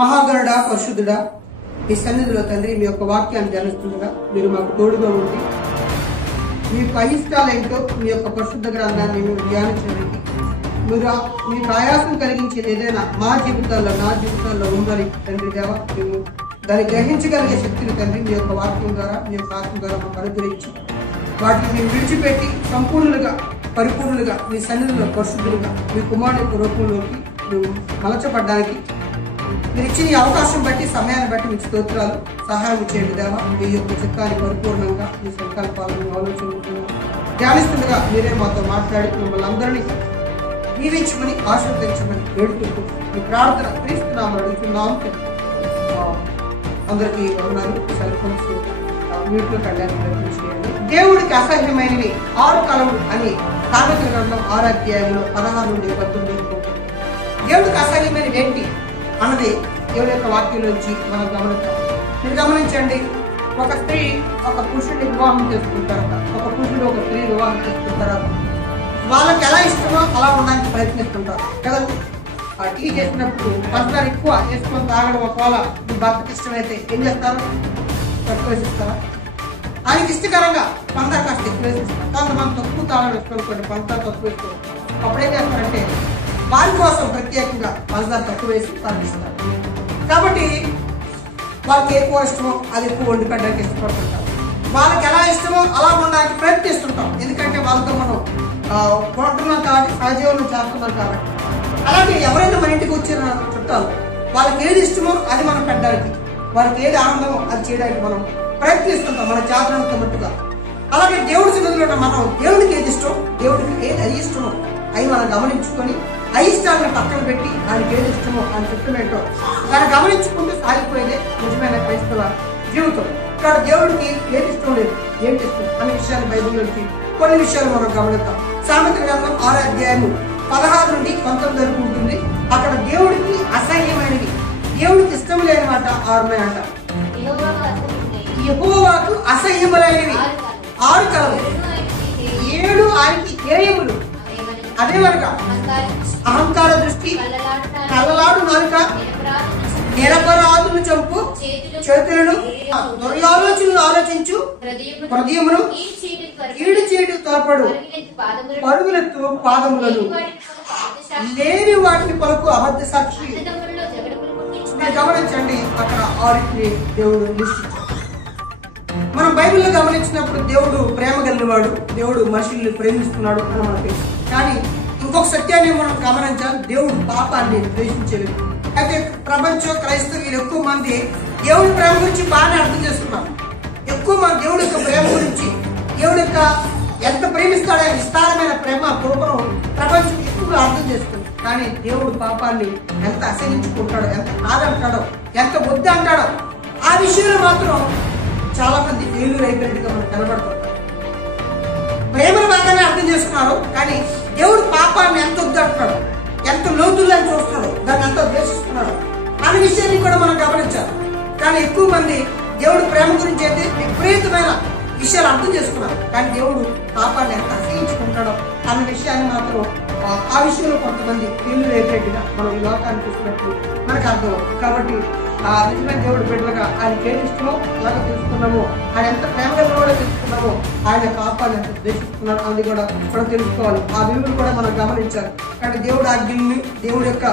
మహాగణుడా పరిశుద్ధుడా మీ సన్నిధిలో తండ్రి మీ యొక్క వాక్యాన్ని ధ్యానిస్తుండగా మీరు మాకు తోడుగా ఉండి మీ యొక్క అయిష్టాలేంటో మీ యొక్క పరిశుద్ధ గ్రంథాన్ని మేము ధ్యానించడానికి మీరు మీకు ఆయాసం కలిగించేది ఏదైనా మా జీవితాల్లో నా జీవితాల్లో ఉందని తండ్రి దేవా మేము దాన్ని గ్రహించగలిగే శక్తిని తండ్రి మీ యొక్క వాక్యం ద్వారా మీ యొక్క ఆత్మ ద్వారా మాకు అనుగ్రహించి వాటిని మేము విడిచిపెట్టి సంపూర్ణులుగా పరిపూర్ణులుగా మీ సన్నిధిలో పరిశుద్ధులుగా మీ కుమారుడు రూపంలోకి మేము మలచబడ్డానికి మీరు ఇచ్చిన ఈ అవకాశం బట్టి సమయాన్ని బట్టి మీకు స్తోత్రాలు సహాయం చేయండి దేవా మీ యొక్క చిత్తాన్ని పరిపూర్ణంగా మీ సంకల్పాలను ఆలోచనలు ధ్యానిస్తుండగా మీరే మాతో మాట్లాడి మిమ్మల్ని అందరినీ దీవించమని ఆశీర్వదించమని వేడుకుంటూ మీ ప్రార్థన క్రీస్తున్నాము అడుగుతున్నాం. అందరికీ వందనాలు. సెల్ ఫోన్స్ మ్యూట్లో కళ్యాణం చేయండి. దేవుడికి అసహ్యమైనవి 6 కలలు అని సామెతల గ్రంథం 6వ అధ్యాయంలో 16 నుండి 19 దేవుడికి అసహ్యమైనవి ఏంటి అన్నది దేవుడి యొక్క వాక్యంలోంచి మనం గమనిస్తాం. మీరు గమనించండి, ఒక స్త్రీ ఒక పురుషుడిని వివాహం చేసుకుంటారు, ఒక పురుషుడు ఒక స్త్రీ వివాహం చేసుకుంటారు. వాళ్ళకి ఎలా ఇష్టమో అలా ఉండడానికి ప్రయత్నిస్తుంటారు కదా. టీ చేసినప్పుడు పంచదార ఎక్కువ వేసుకొని తాగడం ఒకవేళ మీ భర్తకి ఇష్టమైతే ఏం చేస్తారు? తక్కువ వేసిస్తారా? ఆయనకి ఇష్టకరంగా పంచదార కాస్త ఎక్కువ వేసిస్తారు. కొంతమంది తక్కువ తాగడం వేసుకోవాలి, పంచదార తక్కువ వేసుకోవాలి. అప్పుడు ఏం చేస్తారంటే వారి కోసం ప్రత్యేకంగా పంచదార తక్కువ వేసి పంపిస్తారు. కాబట్టి వాళ్ళకి ఎక్కువ ఇష్టమో అది ఎక్కువ వండి పెట్టడానికి ఇష్టపడుతుంటారు. వాళ్ళకి ఎలా ఇష్టమో అలా ఉండడానికి ప్రయత్నిస్తుంటాం. ఎందుకంటే వాళ్ళతో మనం కొంటున్నాం కాబట్టి, సహజీవనం చేస్తున్నాం కాబట్టి. అలాగే ఎవరైనా మన ఇంటికి వచ్చిన చుట్టాలు వాళ్ళకి ఏది ఇష్టమో అది మనం పెట్టడానికి, వాళ్ళకి ఏది ఆనందమో అది చేయడానికి మనం ప్రయత్నిస్తుంటాం మన చేతనంత మట్టుగా. అలాగే దేవుడి సన్నిధిలో మనం దేవుడికి ఏది ఇష్టం, దేవుడికి ఏది అది ఇష్టమో అవి మనం గమనించుకొని అయిష్టాలను పక్కన పెట్టి దానికి ఏది ఇష్టమో అని చెప్పినట్టు దాన్ని గమనించుకుంటూ సాగిపోయేదే నిజమైన క్రైస్తవ జీవితం. ఇక్కడ దేవుడికి ఏది ఇష్టం లేదు, ఏంటి ఇష్టం అనే విషయాన్ని బైబిల్లోకి కొన్ని విషయాలు మనం గమనిద్దాం. సామెతల గ్రంథం 6వ అధ్యాయము 16 నుండి 19 వరకు ఉంటుంది. అక్కడ దేవుడికి అసహ్యమైనవి, దేవుడికి ఇష్టం లేని మాట 6 అంట. యెహోవాకు అసహ్యములైనవి 6 కలలు, 7 ఆయనకి హేయములు. అదే వరక అహంకార దృష్టి, కళ్ళలాడు నాలుక, నిరపరాధులను చంపు చేతులను, దుర్యాలోచనలు ఆలోచించు హృదయమును, కీడు చేయడు తోపడు పరుగులెత్తు పాదములను, లేని వాటిని పలుకు అబద్ధ సాక్షి. గమనించండి, అక్కడ 6 దేవుడు లిస్టించాడు. మనం బైబిల్లో గమనించినప్పుడు దేవుడు ప్రేమ కలిగినవాడు, దేవుడు మనుషుల్ని ప్రేమిస్తున్నాడు అని మనకు తెలుసు. కానీ ఇంకొక సత్యాన్ని మనం గమనించాలి, దేవుడు పాపాన్ని ద్వేషించలేదు. అయితే ప్రపంచం క్రైస్తవులు ఎక్కువ మంది దేవుడి ప్రేమ గురించి బాగానే అర్థం చేసుకున్నారు. ఎక్కువ మంది దేవుడి యొక్క ప్రేమ గురించి, దేవుడి యొక్క ఎంత ప్రేమిస్తాడో విస్తారమైన ప్రేమ కృపను ప్రపంచం ఎక్కువగా అర్థం చేసుకుంది. కానీ దేవుడు పాపాన్ని ఎంత అసహించుకుంటాడో, ఎంత కాదంటాడో, ఎంత వద్దు అంటాడో ఆ విషయంలో మాత్రం చాలా మంది ఫెయిల్యూర్ అయిపోయినట్టుగా మనకు కనబడుతుంటారు. ప్రేమను బాగానే అర్థం చేసుకున్నారు, కానీ దేవుడు పాపాన్ని ఎంత వద్దు అంటున్నాడు, ఎంత లోతుల్లో చూస్తున్నాడు, దాన్ని ఎంత ద్వేషిస్తున్నాడు అనే విషయాన్ని కూడా మనం గమనించాలి. కానీ ఎక్కువ మంది దేవుడు ప్రేమ గురించి అయితే విపరీతమైన విషయాలు అర్థం చేసుకున్నారు, కానీ దేవుడు పాపాన్ని ఎంత అసహించుకుంటాడో అన్న విషయాన్ని మాత్రం ఆ విషయంలో కొంతమంది ఫెయిల్యూర్ అయిపోయేట్టుగా మనం ఈ లోకాన్ని చూసినప్పుడు మనకు అర్థమవుతుంది. కాబట్టి నిజమైన దేవుడు బిడ్డలుగా ఆయనకి ఏది ఇష్టమో అలాగే తెలుసుకున్నామో, ఆయన ఎంత ప్రేమగా కూడా తెలుసుకున్నామో, ఆయన పాపాన్ని ఎంత ద్వేషిస్తున్నాడో అది కూడా మనం తెలుసుకోవాలి. ఆ విలువలు కూడా మనం గమనించాలి. కానీ దేవుడు ఆజ్ఞల్ని, దేవుడి యొక్క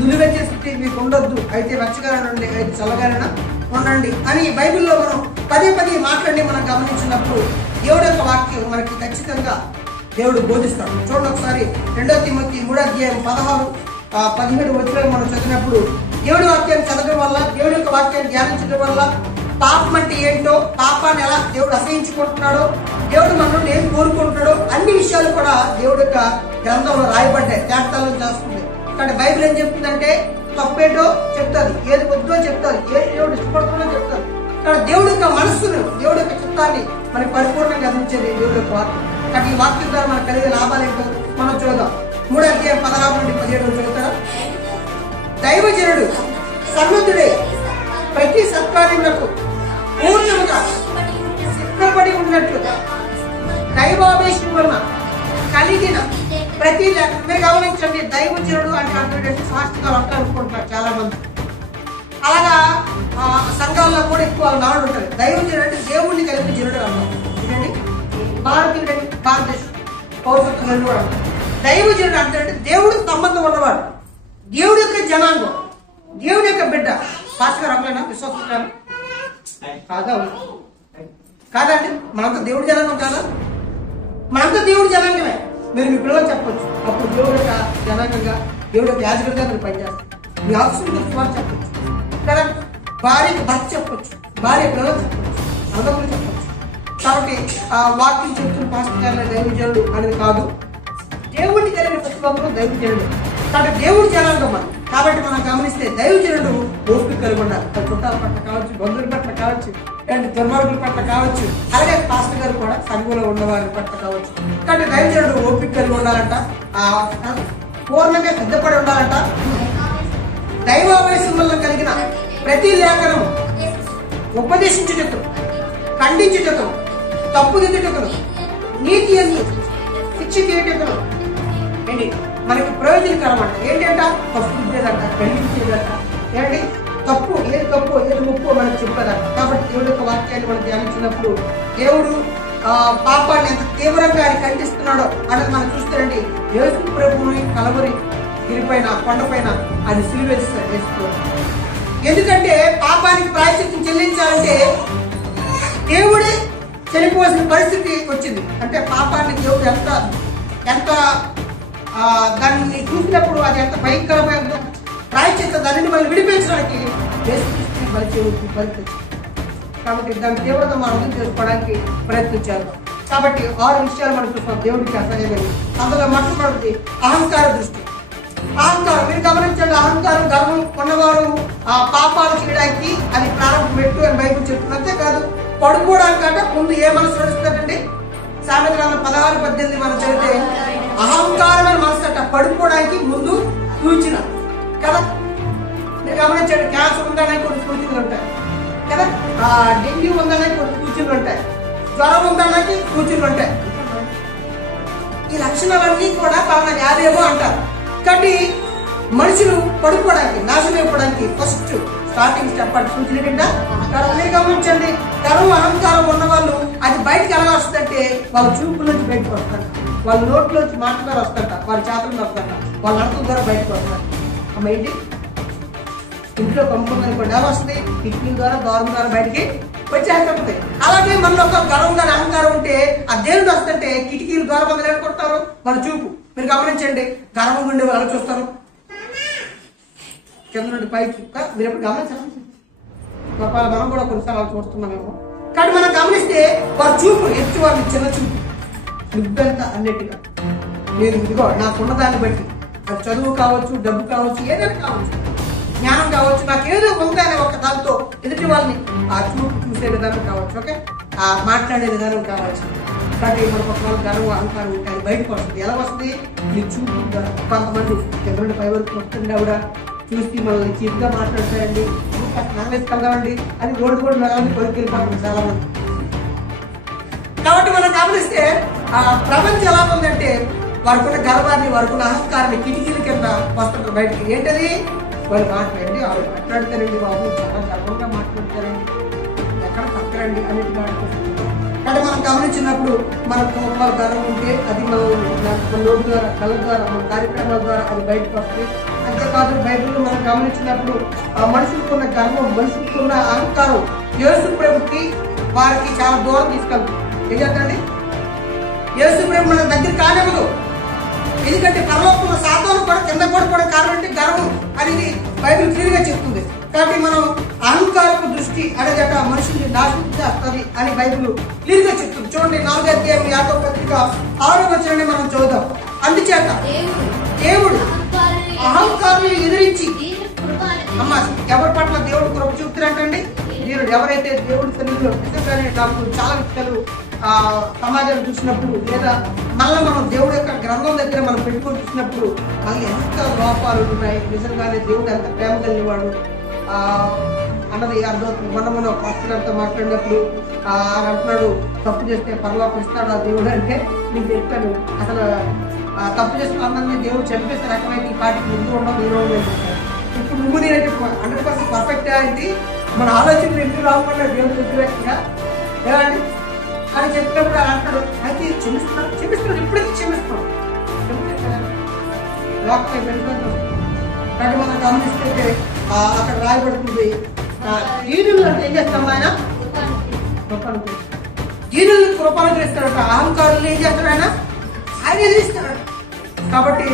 నిలువెచ్చే స్థితి మీకు ఉండొద్దు, అయితే వెచ్చగానే ఉండండి, అయితే చల్లగానే ఉండండి అని బైబిల్లో మనం పదే మాట్లాడి మనం గమనించినప్పుడు దేవుడి యొక్క వాక్యం మనకి ఖచ్చితంగా దేవుడు బోధిస్తాడు. చూడండి ఒకసారి 2 తిమోతి 3వ అధ్యాయం 16-17 వచనాలు మనం చదివినప్పుడు దేవుడి వాక్యాన్ని చదవడం వల్ల, దేవుడి యొక్క వాక్యాన్ని ధ్యానించడం వల్ల పాపం అంటే ఏంటో, పాపాన్ని ఎలా దేవుడు అసహించుకుంటున్నాడో, దేవుడు మనల్ని ఏం కోరుకుంటున్నాడో అన్ని విషయాలు కూడా దేవుడి యొక్క గ్రంథంలో రాయబడ్డాయి, జ్ఞాపకాలను చేస్తుంది. కానీ బైబిల్ ఏం చెప్తుందంటే తప్పేటో చెప్తుంది, ఏది వద్దో చెప్తుంది, ఏది దేవుడు ఇష్టపడుతుందో చెప్తుంది. ఇక్కడ దేవుడి యొక్క మనస్సును, దేవుడి యొక్క చిత్తాన్ని మనకి పరిపూర్ణంగా అందించేది దేవుడి యొక్క వాక్యం. కానీ ఈ వాక్యం ద్వారా మనకు కలిగే లాభాలు ఏంటో మనం చూద్దాం. 3వ అధ్యాయం 16 నుండి 17 చదువుతారా? దైవజనుడు సన్నద్ధుడే ప్రతి సత్కార్యములకు పూర్ణముగా సిద్ధపడి ఉన్నట్లు దైవావేశం వలన కలిగిన ప్రతి మీరు గమనించండి, దైవజనుడు అంటే అర్థం శాస్త్రాలు అంటారు అనుకుంటున్నారు చాలా మంది. అలాగా సంఘాల్లో కూడా ఎక్కువ నాడు ఉంటుంది. దైవజనుడు అంటే దేవుడిని కలిపి జనుడు అన్నాం. ఏంటండి భారతీయుడు, భారతదేశం పౌరసత్వం కలిగి కూడా దైవజనుడు అంటే దేవుడికి సంబంధం ఉన్నవాడు, దేవుడి యొక్క జనాంగం, దేవుడి యొక్క బిడ్డ. పాస్టర్ గారు అమ్మాయినా విశ్వాసం కాదా? కాదండి, మనంతా దేవుడి జనాంగం కాదా? మనంతా దేవుడి జనాంగమే. మీరు మీ పిల్లలు చెప్పొచ్చు, అప్పుడు దేవుడి యొక్క జనాంగంగా, దేవుడి యొక్క యాజకుడిగా మీరు పనిచేస్తారు. మీ ఆఫీసు గురించి వారు చెప్పొచ్చు కదా, భార్యకి భర్త చెప్పొచ్చు, భార్య పిల్లలు చెప్పొచ్చు, అందరూ చెప్పొచ్చు. కాబట్టి వాక్యం చెప్తున్న పాస్టర్ గారు దైవజనుడు అనేది కాదు, దేవుడిని కలిగిన ప్రతి ఒక్కరు దైవజనుడు. కాబట్టి దేవుడి జనాంగం మనం. కాబట్టి మనం గమనిస్తే దైవజనుడు ఓపిక కలిగి ఉండాలి. చుట్టాల పట్ల కావచ్చు, బంధువుల పట్ల కావచ్చు, అండ్ దుర్మార్గుల పట్ల కావచ్చు, అలాగే పాస్టర్ గారు కూడా సంఘంలో ఉన్నవారి పట్ల కావచ్చు. కాబట్టి దైవజనుడు ఓపిక కలిగి ఉండాలంట, పూర్ణంగా సిద్ధపడి ఉండాలంట. దైవావేశం వల్ల కలిగిన ప్రతి లేఖనం ఉపదేశించుటకు, ఖండించుటకు, తప్పుదిద్దుటకు, నీతి అని శిక్ష చేయటకు ఏంటి మనకి ప్రయోజనకరం అంట. ఏంటంట? తప్పు ఇచ్చేదంట, ఖండించేదంట. ఏంటి తప్పు, ఏది తప్పు ఏది ముప్పు మనకు చెప్పేదంట. కాబట్టి దేవుడి యొక్క వాక్యాన్ని మనం ధ్యానించినప్పుడు దేవుడు పాపాన్ని ఎంత తీవ్రంగా ఆయన ఖండిస్తున్నాడో అనేది మనం చూస్తారండి. యేసు ప్రభువుని కలవరి గిరిపైన, కొండపైన ఆయన సిలువేస్తాడు వేసుకోవాలి. ఎందుకంటే పాపానికి ప్రాయశ్చిత్తం చెల్లించాలంటే దేవుడే చనిపోవాల్సిన పరిస్థితి వచ్చింది. అంటే పాపాన్ని దేవుడు ఎంత దాన్ని చూసినప్పుడు అది ఎంత భయంకరమైన ప్రాయశ్చిత్తం, దానిని మనం విడిపించడానికి యేసుక్రీస్తుని బలి. కాబట్టి దాని తీవ్రత మనం అర్థం చేసుకోవడానికి ప్రయత్నించారు. కాబట్టి 6 విషయాలు మనం చూస్తాం దేవుడికి అసహ్యమైనవి. అందులో మొట్టమొదటిది అహంకార దృష్టి. అహంకారం మీరు గమనించండి. అహంకారం, గర్వం ఉన్నవారు పాపాలు చేయడానికి అది ప్రారంభం పెట్టు అని బైబిల్ చెప్తుంది. అంతేకాదు పడుకోవడానికంటే ముందు ఏ మనసు నడుస్తుందండి? సామెతలు 16:18 మనం చదివితే అహంకారమైన మనసు అంట పడుకోవడానికి ముందు సూచన కదా. మీరు గమనించండి, క్యాన్సర్ ఉందనే కొన్ని సూచనలు ఉంటాయి కదా, డెంగ్యూ ఉందనే కొన్ని సూచనలు ఉంటాయి, జ్వరం ఉందనే సూచనలు ఉంటాయి. ఈ లక్షణాలన్నీ కూడా పలానా వ్యాధి ఏమో అంటారు. కాబట్టి మనుషులు పడుకోవడానికి, నాశనం అయిపోవడానికి ఫస్ట్ స్టార్టింగ్ స్టెప్ అంటే సూచన ఏంటంటే మీరు గమనించండి. గర్వం, అహంకారం ఉన్న వాళ్ళు అది బయటకు ఎలా వస్తుందంటే వాళ్ళ చూపుల నుంచి బయటకు వస్తారు, వాళ్ళ నోట్లోంచి మాట ద్వారా వస్తారట, వాళ్ళ చేతులు వస్తారట, వాళ్ళ నడకల ద్వారా బయటకు వస్తారు. అమ్మ ఏంటి ఇంట్లో పంపుకుందనుకోండి ఎలా వస్తుంది? కిడ్నీ ద్వారా, ద్వారం ద్వారా బయటికి వచ్చేస్తుంది. అలాగే మనలో ఒక గర్వం కానీ అహంకారం ఉంటే ఆ దేవుడు వస్తుంటే కిటికీల ద్వారా మనం ఏడుకుంటారు మన చూపు. మీరు గమనించండి, గర్వం ఉండే వాళ్ళు చూస్తారు కింద నుండి పైకి. మీరు ఎప్పుడు గమనించాలి, మనం కూడా కొన్నిసార్లు చూస్తున్నామేమో. కానీ మనం గమనిస్తే వారి చూపు ఎత్తు, వారి చిన్న చూపు, నువ్వెంత అన్నిటిగా నేను ఇదిగో నాకున్న దాన్ని బట్టి, అది చదువు కావచ్చు, డబ్బు కావచ్చు, ఏదైనా కావచ్చు, జ్ఞానం కావచ్చు, నాకు ఏదో ఉందనే ఒక దాంతో ఎదుటి వాళ్ళని ఆ చూపు చూసే విధానం కావచ్చు, ఓకే, ఆ మాట్లాడే విధానం కావచ్చు. కాబట్టి మనకు ఒక గర్వం, అహంకారం ఉంటే అది బయటకు వస్తుంది. ఎలా వస్తుంది? నీ చూపు. కొంతమంది కింద నుండి పై వరకు వస్తుంది ఆవిడ చూసి మనల్ని చీప్గా మాట్లాడతారండి, నగలేసుకెళ్దామండి అని రోడ్డు కూడా నగలని కొడుకెళ్ళిపోతుంది చాలా మంది. కాబట్టి మనం గమనిస్తే ప్రపంచం ఎలా ఉందంటే వారికున్న గర్వాన్ని, వారికున్న అహంకారాన్ని కిటికీల కింద వస్తుంటారు బయటికి. ఏంటది? వాళ్ళు మాట్లాడండి, వాళ్ళు మాట్లాడతారండి, బాబు చాలా గర్వంగా మాట్లాడతారండి, ఎక్కడ తక్కరండి అనేది మాట్లాడుతుంటారు. అంటే మనం గమనించినప్పుడు మనకు వాళ్ళ గర్వం ఉంటే అది మన నోటి ద్వారా, కళ్ళ ద్వారా, మన కార్యక్రమాల ద్వారా అది బయటకు వస్తుంది. అంతేకాదు బైబిల్లో మనం గమనించినప్పుడు మనుషులకున్న గర్వం, మనుషులకున్న అహంకారం యేసు ప్రభుకి వారికి చాలా దూరం తీసుకెళ్తుంది. ఏం చేద్దండి? యేసు ప్రభు మన దగ్గర కానివ్వదు. ఎందుకంటే పరలోకంలో సాతాను కూడా కింద పడిపోవడం కారణం అంటే గర్వం అనేది బైబిల్ క్లియర్గా చెప్తుంది. కాబట్టి మనం అహంకారపు దృష్టి అనేది మనుషుల్ని నాశనం చేస్తుంది అని బైబిల్ క్లియర్గా చెప్తుంది. చూడండి 4వ అధ్యాయం యాకోబు పత్రిక 6వ వచనాన్ని మనం చదువుదాం. అందుచేత దేవుడు అహంకారులను ఎదిరించి, అమ్మ ఎవరి పట్ల దేవుడు కృప చూపుతున్నట్టండి, దేవుడు ఎవరైతే దేవుడి సన్నిధిలో నిజంగానే నాకు చాలా విషయాలు సమాజాన్ని చూసినప్పుడు, లేదా మళ్ళీ మనం దేవుడి యొక్క గ్రంథం దగ్గర మనం పెట్టుకొని చూసినప్పుడు మళ్ళీ ఎంత లోపాలు ఉన్నాయి, నిజంగానే దేవుడు ఎంత ప్రేమ కలిగినవాడు అన్నది అర్థమవుతుంది. మనం పాస్టర్తో మాట్లాడినప్పుడు అంటున్నాడు తప్పు చేస్తే పరలోకం ఇస్తాడు ఆ దేవుడు అంటే, నేను చెప్పాను అసలు తప్పు చేసిన అందరినీ దేవుడు చంపేస్తే రకమైతే ఈ పాటికి ముందు ఉండవు, నేను ఇప్పుడు నువ్వు నేనంటే 100% పర్ఫెక్ట్ ఏంటి, మన ఆలోచనలు ఎందుకు రాకుండా దేవుడు వ్యతిరేకంగా ఎలా అండి అని చెప్పినప్పుడు అలా అంటాడు. అయితే క్షమిస్తున్నాడు ఇప్పటికీ క్షమిస్తున్నాడు. లోకమై వెళ్ళిపోతున్నాం. కాబట్టి మనం గమనిస్తే అక్కడ రాయబడుతుంది, దీనులు అంటే ఏం చేస్తాం ఆయన దీనులను కృపానుగ్రహిస్తాడట. అహంకారులు ఏం చేస్తాడు ఆయన ఎదిరిస్తాడు. కాబట్టి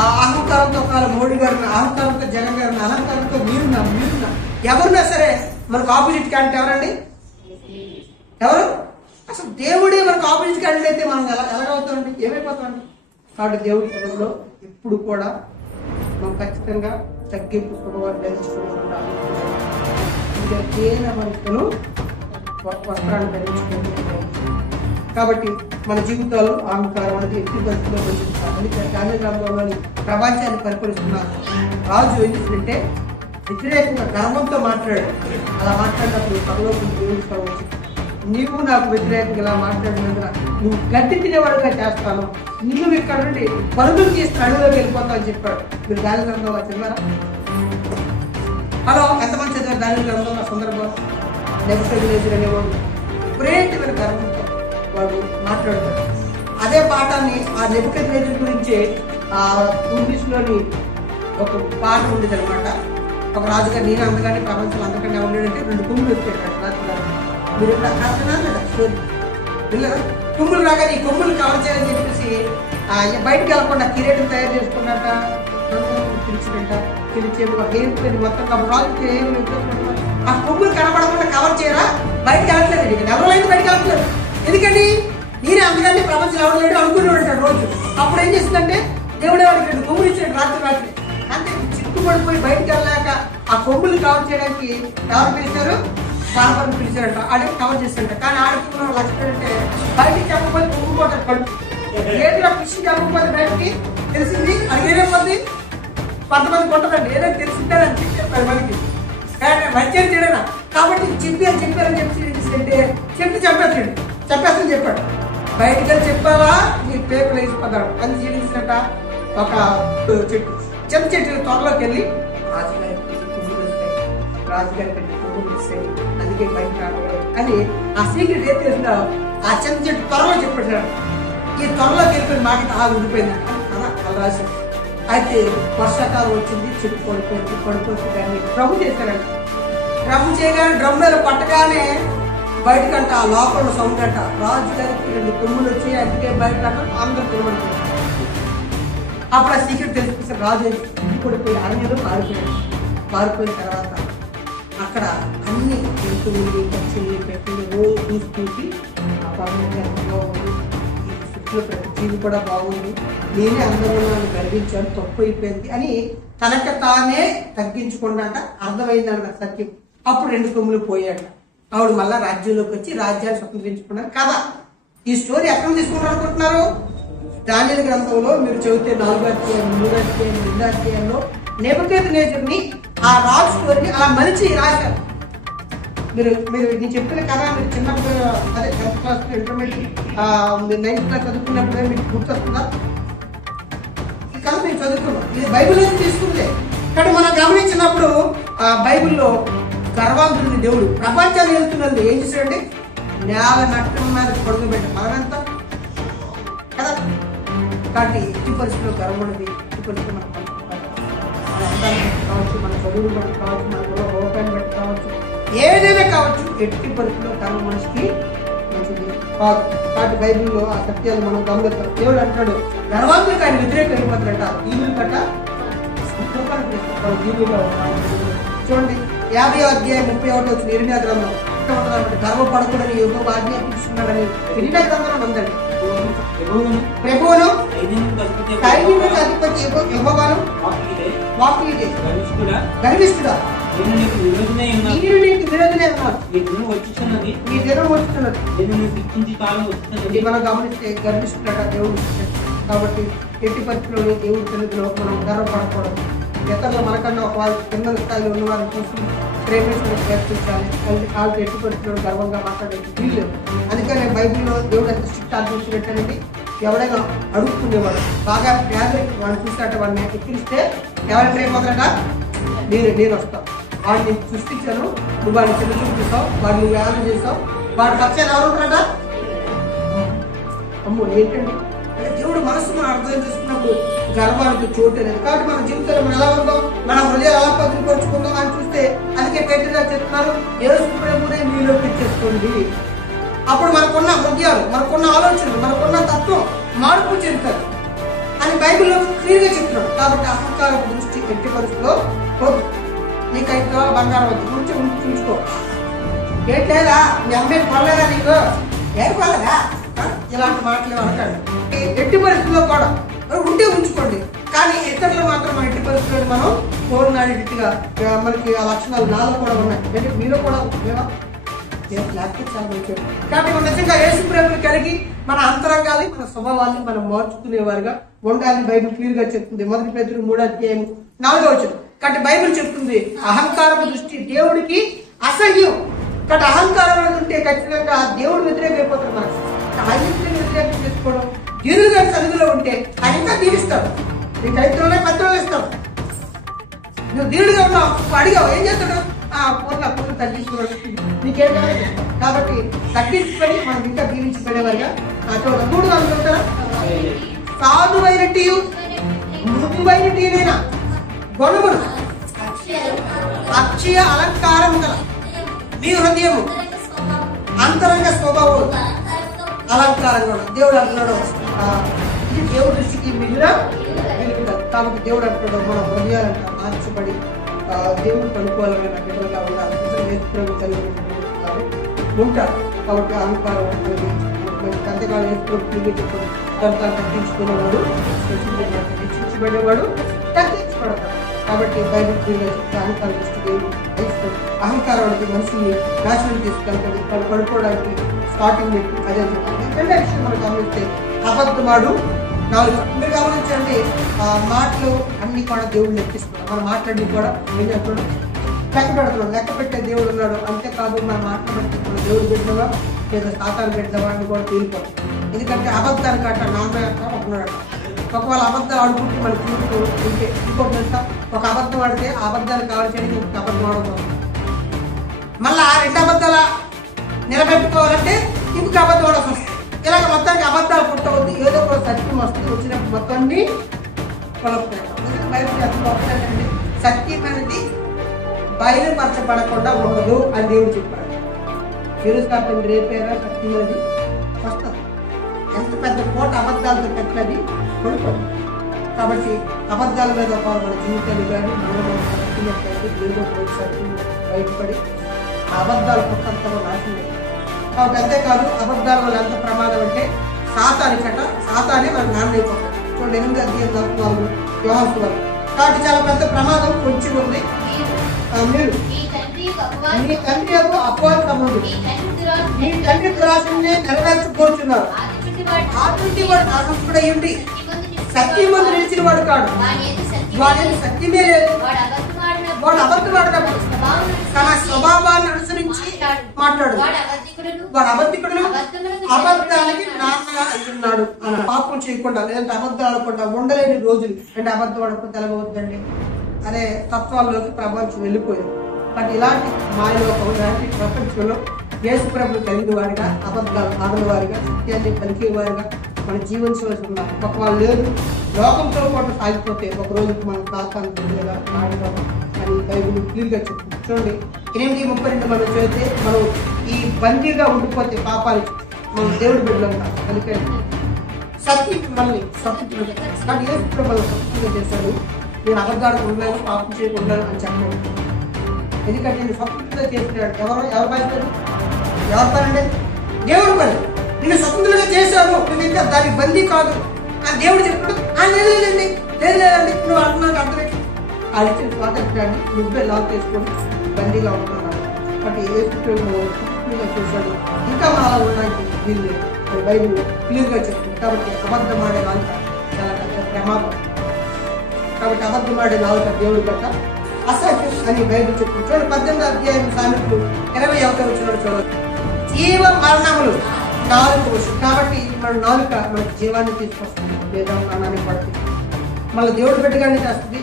ఆ అహంకారంతో మోడీ గారిని, అహంకారంతో జగన్ గారిని, అహంకారంతో మీరున్నా ఎవరున్నా సరే మనకు ఆపోజిట్ క్యాండిడేట్ ఎవరండి? ఎవరు? అసలు దేవుడే మనకు ఆపోజిట్ క్యాండిడేట్ అయితే మనం ఎలాగవుతామండి, ఏమైపోతామండి? కాబట్టి దేవుడి పదంలో ఎప్పుడు కూడా మనం ఖచ్చితంగా తగ్గింపు స్వభావాన్ని ధరించుకుంటున్నాం. ఇంకా దేన మనుషులు వస్త్రాన్ని ధరించుకుంటున్నాం. కాబట్టి మన జీవితాలు అహంకారం అనేది ఎట్టి పరిస్థితిలో బంధించాలి. అందుకే దానియేలు గ్రంథంలోని ప్రపంచాన్ని పరిపాలిస్తున్నారు రాజు ఏం చేసిందంటే వ్యతిరేకంగా గర్వంతో మాట్లాడాడు. అలా మాట్లాడినప్పుడు పరలోకం దేవుడి వచ్చి, నీవు నాకు వ్యతిరేకంగా ఇలా మాట్లాడినందున నువ్వు గడ్డి తినేవాడుగా చేస్తాను, నువ్వు ఇక్కడ నుండి పరుగులు చేసి అడవిలోకి వెళ్ళిపోతావు అని చెప్పాడు. మీరు దాని గ్రంథంలో చదివారా? హలో, ఎంతమంది చదివారు దాని గ్రంథంలో? సందర్భం నెబుకద్నెజరు అనేవాడు విపరీతమైన గర్వంతో వాడు మాట్లాడతాడు. అదే పాఠాన్ని ఆ నెబుకద్నెజరు గురించి ఇంగ్లీష్లోని ఒక పాట ఉండేది అనమాట. ఒక రాజుగారు నేను అందగానే ప్రపంచంలో అందరికన్నా ఉండేదంటే 2 కొమ్ములు వచ్చాడు రాజుగారు. మీరు స్టోరీ పిల్లలు కొమ్ములు రాగానే ఈ కొమ్ములు కవర్ చేయాలని చెప్పేసి బయటకు వెళ్ళకుండా కిరీటం తయారు చేసుకున్నట్ట పిలిచినట్ట పిలిచే మొత్తం రాజుకి ఆ కొమ్ములు కనపడకుండా కవర్ చేయరా, బయటకు వెళ్ళట్లేదు. ఎవరు అయితే బయటకు వెళ్ళట్లేదు, ఎందుకండి నేనే అందుకని ప్రపంచంలో ఎవరు లేడు అనుకుని ఉంటాడు రోజు. అప్పుడు ఏం చేస్తుందంటే దేవుడే వాడికి 2 కొమ్ములు ఇచ్చాడు రాత్రి. అంతే చిక్కుపడిపోయి బయటకు వెళ్ళాక ఆ కొమ్ములు కవర్ చేయడానికి ఎవరు పిలిచారు? బార్బర్ని పిలిచారంట. ఆడే కవర్ చేస్తారంట. కానీ ఆడుకున్న లక్ష్యం అంటే బయటికి చెప్పకపోతే కొమ్ముకోతారు కడుపు. ఏదైనా ఫిష్ చెప్పకపోతే బయటికి తెలిసింది అడిగేపోద్ది. కొంతమంది కొట్టదండి, ఏదైనా తెలిసిందని అని చెప్పారు మనకి మంచిగా చేయడా. కాబట్టి చెప్పారని చెప్పి చెప్పేస్తని చెప్పాడు. బయటికి వెళ్ళి చెప్పాలా నీ పేపర్ వేసిపోతాడు అని జీవించినట్ట. ఒక చెట్టు చెంత చెట్టు త్వరలోకి వెళ్ళి రాజుగారి అందుకే బయట రావడం అని ఆ సీక్రెట్ ఏం తెలిసిందో ఆ చెంత చెట్టు త్వరలో చెప్పాడు. ఈ త్వరలోకి వెళ్ళిపోయిన మాట ఉండిపోయింది అలా రాసి. అయితే వర్షాకాలం వచ్చింది, చెట్టు పడిపోయింది దాన్ని డ్రమ్ము చేశారంట. డ్రమ్ము చేయగానే డ్రమ్ మీద పట్టగానే బయటకంట ఆ లోపల సౌండ్ అంట రాజుగారికి 2 కొమ్ములు వచ్చి అందుకే బయట అందరూ తినబడుతుంది. అప్పుడు ఆ సీక్రెట్ తెలిసి రాజు పడిపోయి అరణ్యంలో పారిపోయిన తర్వాత అక్కడ అన్ని జంతువులు పక్షులు పెట్టిన రోజు చూసి ఆ పర్వతంగా ఉంది, ఈ చుట్టూ ప్రతి జీవి కూడా బాగుంది, నేనే అందరూ గర్వించాను, తప్పు అయిపోయింది అని తనకి తానే తగ్గించుకున్నాక అర్థమైందన్న సత్యం. అప్పుడు 2 కొమ్ములు పోయాడు. ఆవిడ మళ్ళా రాజ్యంలోకి వచ్చి రాజ్యాన్ని స్వతంత్రించుకున్నారు కదా. ఈ స్టోరీ ఎక్కడ తీసుకున్నారు అనుకుంటున్నారు? దానియేలు గ్రంథంలో మీరు చదివితే 4వ అధ్యాయం, 3వ అధ్యాయం, 2వ అధ్యాయంలో నెబుకద్నెజరుని ఆ రాజు స్టోరీని అలా మలిచి రాశారు. మీరు నేను చెప్పిన కదా, మీరు చిన్నప్పుడు అదే 10th class intermediate 9th class చదువుకున్నప్పుడే మీకు గుర్తొస్తుందా? ఈ కథ మేము చదువుకున్నాం, ఇది బైబిల్ తీసుకుంటే. కానీ మనం గమనించినప్పుడు ఆ బైబిల్లో గర్వాంతుడిని దేవుడు ప్రపంచాన్ని వెళ్తున్నది ఏం చేశాడంటే నేల నట్టం మీద పడుకోబెట్ట మనమెంత కదా. కాబట్టి ఎట్టి పరిస్థితిలో గర్వముడిది, ఎట్టి పరిస్థితి మన అందాన్ని కావచ్చు, మన చదువులు బట్టి కావచ్చు, మన రూపాయలు బట్టి కావచ్చు, ఏదైనా కావచ్చు, ఎట్టి పరిస్థితిలో గర్వం మనిషికి మంచిది కాదు. కాబట్టి బైబిల్లో ఆ సత్యాలు మనం గమనిస్తాం. దేవుడు అంటాడు గర్వాంతుడికి ఆయన వ్యతిరేకం అయిపోతాడట, దీవులు కట్ట దీవులుగా చూడండి 50వ అధ్యాయం 31 వచ్చిన ఇర్మియా గ్రంథం గర్వపడకూడని యెహోవా ఆజ్ఞాపించుకున్నాడని ఇర్మియా గ్రంథంలో ఉందండి. ప్రభువును సైన్యములకు అధిపతి యెహోవాను వాక్కిడే గర్విష్ఠుడా నేను నీకు విరోధమే ఉన్నాను, నీ దినం వచ్చుచున్నది, మనం గమనిస్తే గర్విష్ఠుడట దేవుడు. కాబట్టి ఎట్టి పరిస్థితుల్లో దేవుడి సన్నిధిలో మనం గర్వపడకూడదు. గతంలో మనకన్నా ఒక వాళ్ళు కింద స్థాయిలో ఉన్న వారిని చూసి ప్రేమించడానికి ప్రయత్నించాలి. వాళ్ళతో ఎట్టి పరిస్థితుల్లో గర్వంగా మాట్లాడేది వీళ్ళు. అందుకనే బైబిల్లో దేవుడు ఎంత స్ట్రిక్ట్ ఆలోచించినట్టండి, ఎవరైనా అడుగుకునేవాడు బాగా పేదరికి వాడిని చూసినట్టు వాడిని ఎక్కిరిస్తే ఎవరైనా అయిపోతారట నేను వస్తాను. వాడిని సృష్టించాను, నువ్వు వాడిని చిన్న చూపిస్తావు, వాడిని నువ్వు వేలం చేస్తావు, వాడి పక్షాన్ని ఎవరు ఉంటాడ? అమ్మో ఏంటండి అంటే దేవుడు మనసును అర్థం చేసుకున్నప్పుడు గర్వానికి చోటు లేదు. కాబట్టి మన జీవితంలో మనం ఎలా ఉందాం, మన హృదయాలు ఎలా పదులుపరుచుకుందాం అని చూస్తే అందుకే పేతురు చెప్తున్నారు, యేసు ప్రభువునే మీలో పెట్టేసుకోండి. అప్పుడు మనకున్న హృదయాలు, మనకున్న ఆలోచనలు, మనకున్న తత్వం మార్పు చెందుతారు అని బైబిల్లో క్లియర్గా చెప్తున్నాడు. కాబట్టి అహంకార దృష్టి ఎట్టి పరిస్థితిలో వద్దు. నీకైతే బంగారం వద్దు, కొంచెం ఉంచుకో. ఏంట్లేదా మీ అమ్మాయి కొనలేదా, నీకు ఏం కొనలేదా, ఇలాంటి మాటలు అంటాడు. ఎట్టి పరిస్థితుల్లో కూడా ఉంటే ఉంచుకోండి, కానీ ఇతరులు మాత్రం మన ఎట్టి పరిస్థితుల్లో మనం కోరినాడిగా మనకి ఆ లక్షణాలు నాలో కూడా ఉన్నాయి. అంటే మీలో కూడా లేకపోతే చాలా మంచిది. కాబట్టి మన నిజంగా యేసు ప్రేమను కలిగి మన అంతరంగాన్ని, మన స్వభావాన్ని మనం మార్చుకునేవారుగా ఉండాలని బైబిల్ క్లియర్ గా చెప్తుంది. 1 పేతురు 3:4. కాబట్టి బైబిల్ చెప్తుంది అహంకారం దృష్టి దేవుడికి అసహ్యం. కాబట్టి అహంకారం ఉంటే ఖచ్చితంగా దేవుడు వ్యతిరేకమైపోతాడు. మనకు ఆయనకి వ్యతిరేకం చేసుకోవడం, దేవుడు గారి సన్నిధిలో ఉంటే ఆయన ఇంకా దీవిస్తాడు. నీకు ఐదులోనే 10 ఇస్తాడు. నువ్వు దేవుడిగా ఉన్నావు, అడిగావు, ఏం చేస్తాడు? పొద్దు తగ్గించుకోవడం నీకేం కావాలి. కాబట్టి తగ్గించుకొని మనం ఇంకా దీవించబడేవారుగా చూడండి. 3 అనుకుంటారా? సాధువైనటి మృదువైనటినైనా గుణములు అక్షయ అలంకారం గల మీ హృదయము అంతరంగ స్వభావం అలంకారంగా దేవుడు అంటున్నాడు. ఇది దేవుడి దృష్టికి మిగిలిన వెలుగుతారు. కాబట్టి దేవుడు అంటున్నాడు మన హృదయాలంట మార్చబడి దేవుడు కనుక్కోవాలమైన బిడ్డలుగా ఉండాలి. ఉంటారు. కాబట్టి అహంకారం అంతేకాదు తగ్గించుకునేవాడు హెచ్చించబడేవాడు తగ్గించబడతాడు. కాబట్టి బైబిల్ అహంకారం దృష్టి దేవుడు అహంకారానికి మనుషుల్ని నాశనం తీసుకెళ్తాడు. వాళ్ళు పడుకోవడానికి స్టార్టింగ్ అదే రెండో విషయం మనం గమనిస్తే అబద్ధమాడు 4. మీరు గమనించండి, మాటలు అన్ని కూడా దేవుడు లెక్కిస్తున్నాడు. మనం మాట్లాడి కూడా ఏం చేస్తున్నాడు? లెక్క పెడుతున్నాడు. లెక్క పెట్టే దేవుడు ఉన్నాడు. అంతేకాదు మనం మాట్లాడుతున్న దేవుడు పెట్టినవా లేదా సాతాను పెట్టినవా అని కూడా తేలిపోతాం. ఎందుకంటే అబద్ధానికి అట్లా నాన్న ఉన్నాడు. ఒకవేళ అబద్ధాలు ఆడుకుంటే మన జీవితం ఉంటే ఇంకోటి తెలుసా, ఒక అబద్ధం ఆడితే ఆ అబద్ధాలు కావాల్సి ఒక అబద్ధం ఆడడం, మళ్ళీ ఆ 2 అబద్ధాలు నిలబెట్టుకోవాలంటే ఇంకొక అబద్ధం ఆడాల్సి వస్తుంది. ఇలాగ మొత్తానికి అబద్ధాలు పుట్టవద్దు. ఏదో ఒక సత్యం వస్తుంది, వచ్చినప్పుడు మొత్తాన్ని బయలుదేరండి. సత్యం అనేది బయలుపరచబడకుండా ఉండదు అని దేవుడు చెప్పాడు. జెరూసలేం రేపేరా సత్యం అనేది వస్తుంది. ఎంత పెద్ద కోట అబద్ధాలతో కట్టినది పడుతుంది. కాబట్టి అబద్ధాల మీద మన జీవితాన్ని కానీ బయటపడి ఆ అబద్ధాలు పుట్టంతలో నాశనం. కాబట్టి అంతేకాదు అబద్ధాల వల్ల ఎంత ప్రమాదం అంటే సాతానే మనకు నాన్న అయిపోతాడు. చూడండి 8:4 యోహాను వల్ల. కాబట్టి చాలా పెద్ద ప్రమాదం కొంచెం ఉంది. మీరు మీ తండ్రి యొక్క అపవాద సంబంధం, మీ తండ్రి దురాశనే నెరవేర్చుకోరుచున్నారు. ఆటువంటి వాడు నాశనకుడై ఉండి సత్యమందు నిలిచిన వాడు కాడు. వాడు సత్యమే లేదు. వాడు అబద్ధమాడినప్పుడు తన స్వభావాన్ని అనుసరించి మాట్లాడు. వాడు అబద్ధికుడు, అబద్ధానికి నాన్న అంటున్నాడు. పాపం చేయకుండా లేదంటే అబద్ధాలు ఆడకుండా ఉండలేని రోజులు అంటే అబద్ధం ఆడకుండా తెలవద్దండి అనే తత్వాల్లోకి ప్రపంచం వెళ్ళిపోయింది. బట్ ఇలాంటి మాయలోకం ఇలాంటి ప్రపంచంలో యేసు ప్రభువు కలిగిన వారిగా, అబద్ధాలు ఆడిన వారిగా, సత్యాన్ని పలికే వారిగా మన జీవించవలసి ఉన్నారు. ఒకవేళ లేదు లోకంతో పాటు సాగిపోతే ఒక రోజుకి మనం సాతాను బిడ్డలుగా మారిపోతాం అని బైబిల్ క్లియర్గా చెప్తుంది. చూడండి 8:32 మనం చదివితే మనం ఈ బందీగా ఉండిపోతే పాపాలకి మనం దేవుడి బిడ్డలు ఉంటాం. అందుకే సత్యం మనల్ని స్వతంత్రం కానీ యేసు ప్రభువు స్వతంత్రంగా చేశాడు. నేను అబద్ధాలు ఉండలేను, పాపం చేయకుండా అని చెప్పలేదు. ఎందుకంటే నేను స్వతంత్రంగా చేస్తున్నాడు. ఎవరు బాధ్యత? ఎవరి పని అంటే దేవుడి పని. నేను స్వతంత్రంగా చేశాను, నువ్వు ఇంకా దానికి బందీ కాదు అని దేవుడు చెప్పాడు. లేదండి లేదండి నువ్వు అంటున్నాను అర్థం అది ఇచ్చిన స్వాతంత్రాన్ని నువ్వే లాక్ చేసుకొని బందీగా ఉంటున్నాను. కాబట్టి ఏ స్వతంత్రంగా చేశాడు ఇంకా మన అలా ఉండడానికి వీళ్ళు బైబిల్ క్లియర్గా చెప్తుంది. కాబట్టి అబద్ధం ఆడే నాలుక చాలా పెద్ద ప్రమాదం. కాబట్టి అబద్ధం ఆడే నాలుక దేవుడి గట్ట అసహ్యం అని బైబిల్ చెప్తుంది. చూడండి 18వ అధ్యాయం సామెతలు 21వ వచనం చూడండి. జీవ మరణములు నాలుక వస్తుంది. కాబట్టి మన నాలుక మనకి జీవాన్ని తీసుకొస్తుంది లేదా మరణాన్ని పడుతుంది. మళ్ళీ దేవుడు బిడ్డగానే చేస్తుంది,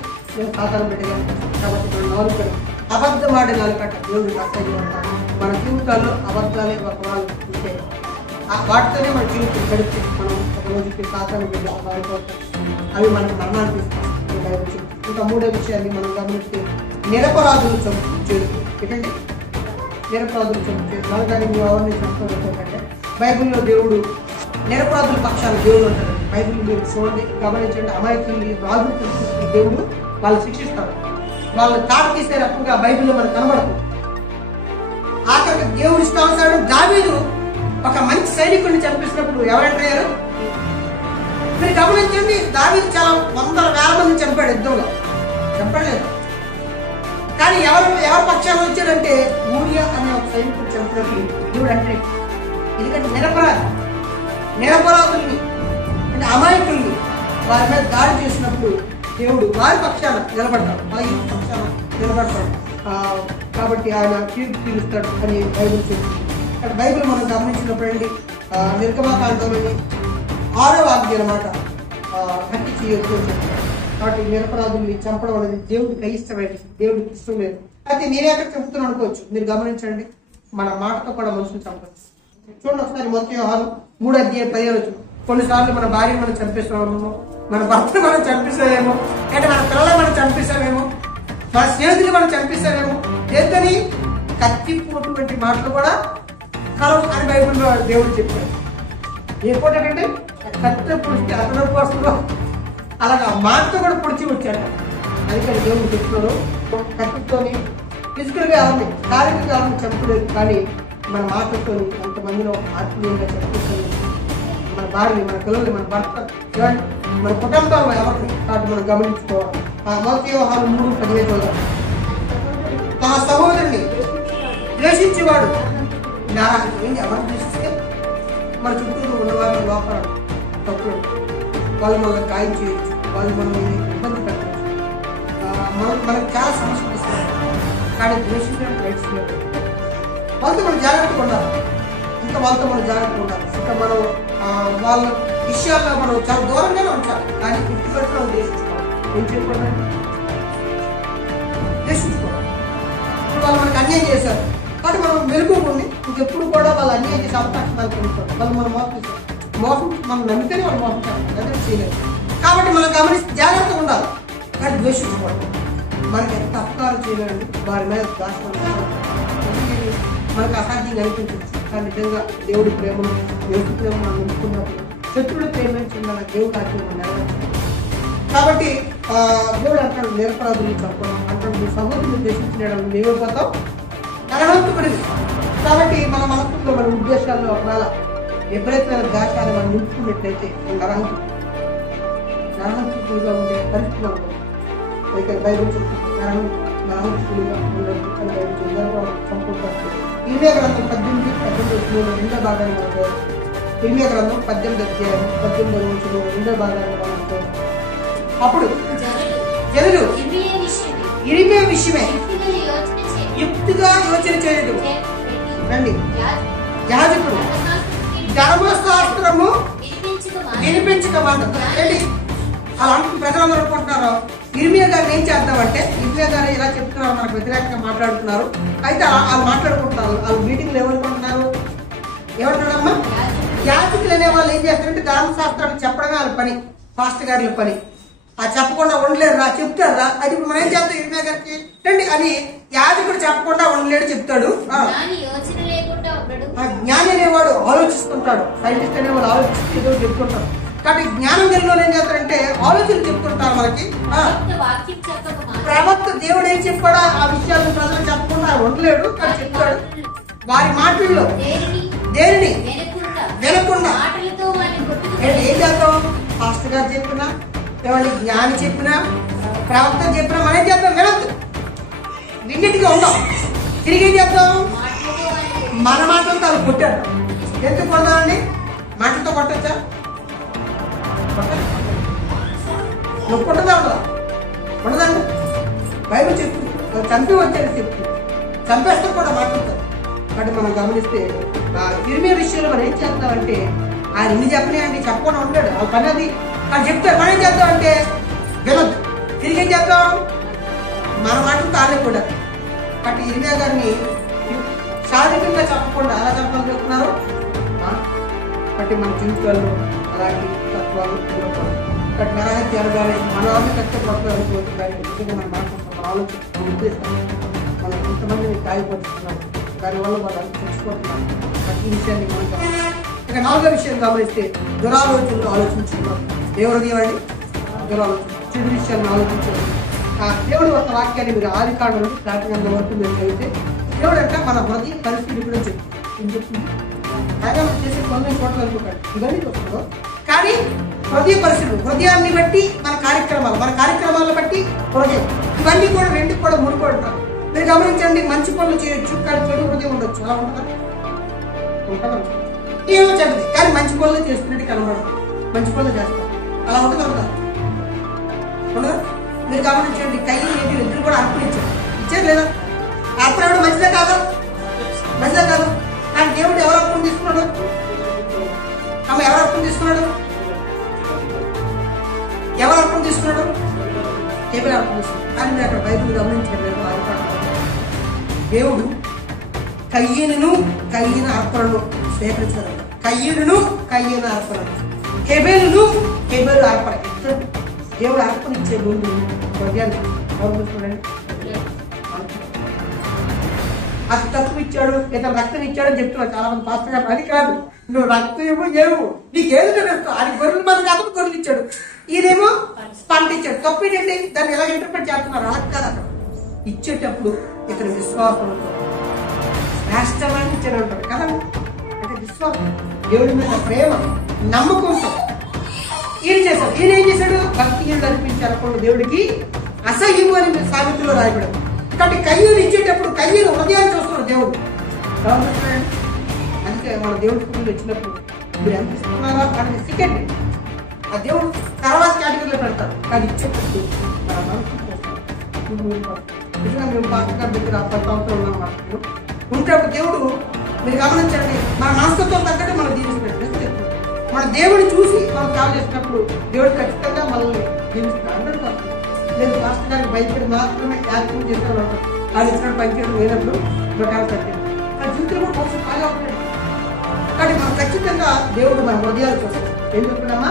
సాతాను బిడ్డగానే చేస్తుంది. కాబట్టి నాలుకడు అబద్ధమాడే నాలుకట దేవుడికి అసహ్యం అంటారు. మన జీవితాల్లో అబద్ధాలే ఒకవాళ్ళు ఉంటే వాటితోనే మన జీవితం గడిపి మనం ఒక రోజుకి సాతాను బిడ్డ వాడిపోతాం. అవి మనకు మరణాన్ని తీసుకొస్తాయి. ఇంకా మూడో విషయాన్ని మనం గమనిస్తే నిరపరాధులు చంపు ఏంటంటే నిరపరాధులు చంపు కానీ నువ్వు ఎవరిని చంపుకోవాలంటే బైబిల్లో దేవుడు నిరపరాధుల పక్షాన దేవుడు ఉంటాడు. బైబిల్ మీరు చూడండి, గమనించండి. అమాయకుల్ని రాజు దేవుడు వాళ్ళు శిక్షిస్తాడు. వాళ్ళు తాడు తీసే రకంగా బైబిల్లో మనకు కనబడుతుంది. ఆఖరికి దేవుడు ఇష్టానుసారం దావీదు ఒక మంచి సైనికుడిని చంపేసినప్పుడు ఎవరంటారు? మీరు గమనించండి, దావీదు చాలా వందల వేల మంది చంపాడు యుద్ధంలో, చంపలేదు. కానీ ఎవరి పక్షాన వచ్చాడంటే ఊరియా అనే ఒక సైనికుడు చంపినప్పుడు దేవుడు అంటే ఎందుకంటే నిరపరాధుల్ని అంటే అమాయకుల్ని వారి మీద దాడి చేసినప్పుడు దేవుడు వారి పక్షాన నిలబడతాడు, వారి పక్షాన నిలబడతాడు. కాబట్టి ఆయన తీర్పు తీరుస్తాడు అని బైబిల్ చెప్తుంది. అక్కడ బైబిల్ మనం గమనించినప్పుడు అండి నిర్గమకాండంలోని 6వ ఆజ్ఞ అన్నమాట, హత్య చేయొద్దు అని చెప్తాడు. కాబట్టి నిరపరాధుల్ని చంపడం అనేది దేవుడికి అయిష్టమైనది, దేవుడికి ఇష్టం లేదు. అయితే నేనే అక్కడ చెప్తున్నాను అనుకోవచ్చు. మీరు గమనించండి, మన మాటతో కూడా మనుషులు చంపచ్చు. చూడండి ఒకసారి మొదటి యోహాను 3:15 కొన్నిసార్లు మన భార్యను మనం చంపేస్తామేమో, మన భర్తను మనం చంపేసామేమో, అంటే మన పిల్లలను మనం చంపేసామేమో, మన స్నేహితులు మనం చంపేసామేమో. దేని కత్తిపోటు వంటి మాటలు కూడా కలవు అని బైబిల్లో దేవుడు చెప్పాడు. ఏ పూట అంటే కత్తి పొడిచి అతను వస్తుందో అలాగా మాటతో కూడా పొడిచి వచ్చాడు. అందుకని దేవుడు చెప్తున్నాడు, కత్తితోని ఫిజికల్గా ఎవరిని శారీరకంగా ఎవరిని చంపలేదు, కానీ మన మాటతో ఎంతమందిలో ఆత్మీయంగా చంపేస్తుంది. మన భార్య, మన పిల్లల్ని, మన భర్త, మన కుటుంబంలో ఎవరిని కాబట్టి మనం గమనించుకోవాలి. మొదటి యోహాను 3:15 తన సహోదరుని ద్వేషించేవాడు ఏంటి? ఎవరు ద్వేషిస్తే మన చుట్టూ ఉన్నవారిని లోపల తప్పుడు వాళ్ళు మనల్ని గాయం చేయొచ్చు, వాళ్ళు మనల్ని ఇబ్బంది పెట్టచ్చు, మనకు చాలా సమస్యలు ఇస్తారు. కానీ ద్వేషించడం రైట్స్ లేదు. వాళ్ళతో మనం జాగ్రత్తగా ఉండాలి. ఇంకా వాళ్ళతో మనం జాగ్రత్తగా ఉండాలి. ఇంకా మనం వాళ్ళ విషయాల్లో మనం చాలా దూరంగానే ఉంచాలి. కానీ ఇంటి పెట్టి మనం ద్వేషించుకోవాలి. ఏం చెప్పండి? ద్వేషించుకోవాలి. ఇప్పుడు వాళ్ళు మనకి అన్యాయం చేశారు కాబట్టి మనం మెలుగుకుండి ఇంకెప్పుడు కూడా వాళ్ళు అన్యాయం చేసే అవకాశం కలుగుతారు. వాళ్ళు మనం మోసం మనం నమ్మితేనే వాళ్ళు మోసం చేస్తారు, చేయలేదు. కాబట్టి మనం గమనిస్తే జాగ్రత్తగా ఉండాలి. కానీ ద్వేషించుకోవాలి. మనకి ఎంత అపకారం చేయలేదండి, వారి మీద దాచుకోవాలి. మనకు అసాధ్యంగా అనిపించవచ్చు, కానీ నిజంగా దేవుడి ప్రేమను దేవుడి ప్రేమను మనం నిలుపుకున్నప్పుడు శత్రుడు ప్రేమించిన దేవుడు ఆజ్ఞ నెరవేర్చాలి. కాబట్టి దేవుడు అంటాడు నిరపరాధులు చంపడం అంటాడు, మీ సహోదరులు ద్వేషించిన నీవైపోతావు నరహంతకుడివి. కాబట్టి మన మనసులో మన ఉద్దేశాల్లో ఒకవేళ విపరీతమైన దాశాన్ని మనం నిలుపుకున్నట్లయితే నరహంతకులుగా ఉండే పరిస్థితిలో ఉంటుంది. ఇక్కడ బైబిల్ చెప్తుంది నరహంతకులుగా ఉండదు అని బైబిల్ సంపూర్ణ ఇర్మియా గ్రంథం 18:18 రెండో భాగాన్ని మనకు ఇర్మియా గ్రంథం 18:18 రెండో భాగాన్ని మనకు అప్పుడు జనులు ఇర్మియా విషయమే యుక్తిగా యోచన చేయదు రండి యాజకుడు ధర్మశాస్త్రము వినిపించకమాట ఏంటి అలా అంటున్న ప్రజలందరూ అనుకుంటున్నారు ఇర్మియా గారిని ఏం చేద్దామంటే ఇర్మియా గారు ఇలా చెప్తున్నారు, మనకు వ్యతిరేకంగా మాట్లాడుతున్నారు. అయితే వాళ్ళు మాట్లాడుకుంటున్నారు, వాళ్ళు మీటింగ్లు ఏమనుకుంటున్నారు? ఏమంటున్నారమ్మా? యాజకులు అనే వాళ్ళు ఏం చేస్తారంటే ధర్మశాస్త్రాన్ని చెప్పడమే వాళ్ళ పని, పాస్టర్ గారి పని. ఆ చెప్పకుండా ఉండలేరు రా, చెప్తారు రా. అది ఇప్పుడు మనం ఏం చేస్తాం? ఇర్మియా గారికి రండి అని యాజకుడు చెప్పకుండా ఉండలేడు చెప్తాడు. జ్ఞాని అనేవాడు ఆలోచిస్తుంటాడు, సైంటిస్ట్ అనేవాడు ఆలోచిస్తూ చెప్తుంటాడు. కాబట్టి జ్ఞానం కలిగిన ఏం చేస్తారంటే ఆలోచనలు చెప్తుంటారు మనకి. ప్రవక్త దేవుడు ఏం చెప్పాడో ఆ విషయాలను ప్రజలు చెప్పకుండా ఉండలేడు, కానీ చెప్తాడు. వారి మాటల్లో దేనిని వినకుండా ఏం చేద్దాం? పాస్టర్ గారు చెప్పినా, ఎవరి జ్ఞాని చెప్పినా, ప్రవక్త చెప్పినా మనం ఏం చేద్దాం? వినద్దు, విన్నిటిగా ఉందాం. తిరిగి ఏం చేద్దాం? మన మాటలతో వాళ్ళు కొట్టాడు. ఎందుకు కొడదామండి? మాటలతో కొట్టచ్చా? నొప్పి ఉంటుందా? ఉండదండి. బైబిల్ చెప్తుంది చంపి వచ్చేది చెప్తుంది, చంపేస్తే కూడా మాట్లాడతారు. కాబట్టి మనం గమనిస్తే ఇర్మియా విషయంలో మనం ఏం చేస్తామంటే ఆయన ఇన్ని చెప్పలేండి, చెప్పకుండా ఉంటాడు, వాళ్ళ పని అది. కానీ చెప్తారు, మనం ఏం చేద్దాం అంటే వినొద్దు. తిరిగి ఏం చేద్దాం? మన మాటలు తానే కూడా. బట్ ఇర్మియా గారిని శారీరకంగా చెప్పకుండా ఎలా చెప్పాలని చెప్తున్నారు. బట్టి మన జీవితాల్లో అలాంటి తత్వాలు బట్ నరహత్యాలు కానీ మన వాళ్ళు కష్టపడుతూ అనుకోవచ్చు. నిజంగా మన మనసు ఆలోచించిన ఉద్దేశం మనం కొంతమందిని గాయపరుస్తున్నాం, దానివల్ల వాళ్ళు చచ్చిపోతున్నాం. బట్ ఈ విషయాన్ని మనం ఇక 4వ విషయం గమనిస్తే దురాలోచనలు ఆలోచించుకున్నాం. దేవుడు ఏమండి దురాలోచన చెడు విషయాన్ని ఆలోచించారు. దేవుడు ఒక వాక్యాన్ని మీరు ఆదికాండం నుండి ప్రార్థన వరకు మీరు చదివితే దేవుడు అంటే మన హృదయ పరిస్థితి కూడా చెప్తుంది. బాగా మనం చేసే పనులు చోట్ల అనుకోకండి, ఇవన్నీ చూస్తున్నాం. కానీ హృదయ పరిస్థితులు, హృదయాన్ని బట్టి మన కార్యక్రమాలను బట్టి హృదయం, ఇవన్నీ కూడా రెండు కూడా ముడిపడి ఉంటారు. మీరు గమనించండి, మంచి పనులు చేయొచ్చు కానీ చెడు హృదయం ఉండొచ్చు. అలా ఉంటుందా? ఏమో చెడ్డది కానీ మంచి పనులు చేస్తున్నట్టు కనబడదు. మంచి పనులు చేస్తారు, అలా ఉంటుంది కదా ఉండదా? మీరు గమనించండి, కయ్యి ఏంటి ఇద్దరు కూడా అర్పణ ఇచ్చారు లేదా? అర్పణ ఎవరు మంచిదే కాదు, మంచిదే కాదు. కానీ దేవుడు ఎవరు అర్పణ తీసుకున్నాడు? ఆమె ఎవరు అర్పణ తీసుకున్నాడు? ఎవరు అర్పణ తీసుకున్నాడు? హేబెలు అర్పణ తీసుకున్నాడు. కానీ మీరు అక్కడ బైబిల్ గమనించండి, దేవుడు కయ్యను అర్పణను స్వీకరించారు. కయ్యను అర్పణ, హేబెలు అర్పణ. దేవుడు అర్పణ ఇచ్చే ముందు హృదయాన్ని చూడండి. అతి తక్కువ ఇచ్చాడు లేదా రక్తం ఇచ్చాడని చెప్తున్నాడు చాలా మంది పాస్టర్ గారు. అది కాదు, నువ్వు రక్తం ఏమో నీకేది తెలుస్తావు. అది గొర్రెలు మనకు అతను గొర్రెలు ఇచ్చాడు, ఈయనేమో పంట ఇచ్చాడు. తప్పు ఏంటంటే దాన్ని ఎలా ఇంటర్ప్రెట్ చేస్తున్నారు? అలా కాదు. అక్కడ ఇచ్చేటప్పుడు ఇతను విశ్వాసం రాష్ట్రాన్ని ఇచ్చాడు అంటారు కదా. అంటే విశ్వాసం, దేవుడి మీద ప్రేమ, నమ్మకంతో ఈయన చేశాడు. ఈయన ఏం చేశాడు? భక్తిని అనిపించాలకుండా దేవుడికి అసహ్యము అని సామెతలో రాయబడింది. కాబట్టి కయ్యూరు ఇచ్చేటప్పుడు కయ్యూరు హృదయాన్ని చూస్తున్నాడు దేవుడు. అందుకే మన దేవుడి స్కూల్లో ఇచ్చినప్పుడు మీరు ఎంత ఇస్తున్నారా అనేది సెకండ్. ఆ దేవుడు తర్వాత కేటగిరీలో పెడతారు. కానీ ఇచ్చేటప్పుడు మన మనసు నిజంగా మేము పాత్ర దగ్గర 10 సంవత్సరాలు ఉన్నాం ఉంటేప్పుడు దేవుడు మీరు గమనించండి, మన మనస్తత్వం తగ్గట్టు మనం జీవిస్తున్నాడు. మన దేవుడిని చూసి మనం కాల్ చేసినప్పుడు దేవుడు ఖచ్చితంగా మనల్ని జీవిస్తున్నాడు. 100%. లేదు పాస్టర్ గారికి భయపడి మాత్రమే యాక్టింగ్ చేసేవాళ్ళు ఉంటారు. వాళ్ళు ఇచ్చిన పనిచేయడం లేనప్పుడు ప్రకారం కట్టారు. ఆ జీవితంలో కూడా కొంచెం బాగా ఉంటాడు. కానీ మనం ఖచ్చితంగా దేవుడు మన హృదయాలు చూస్తాం. ఏం చెప్తున్నామా?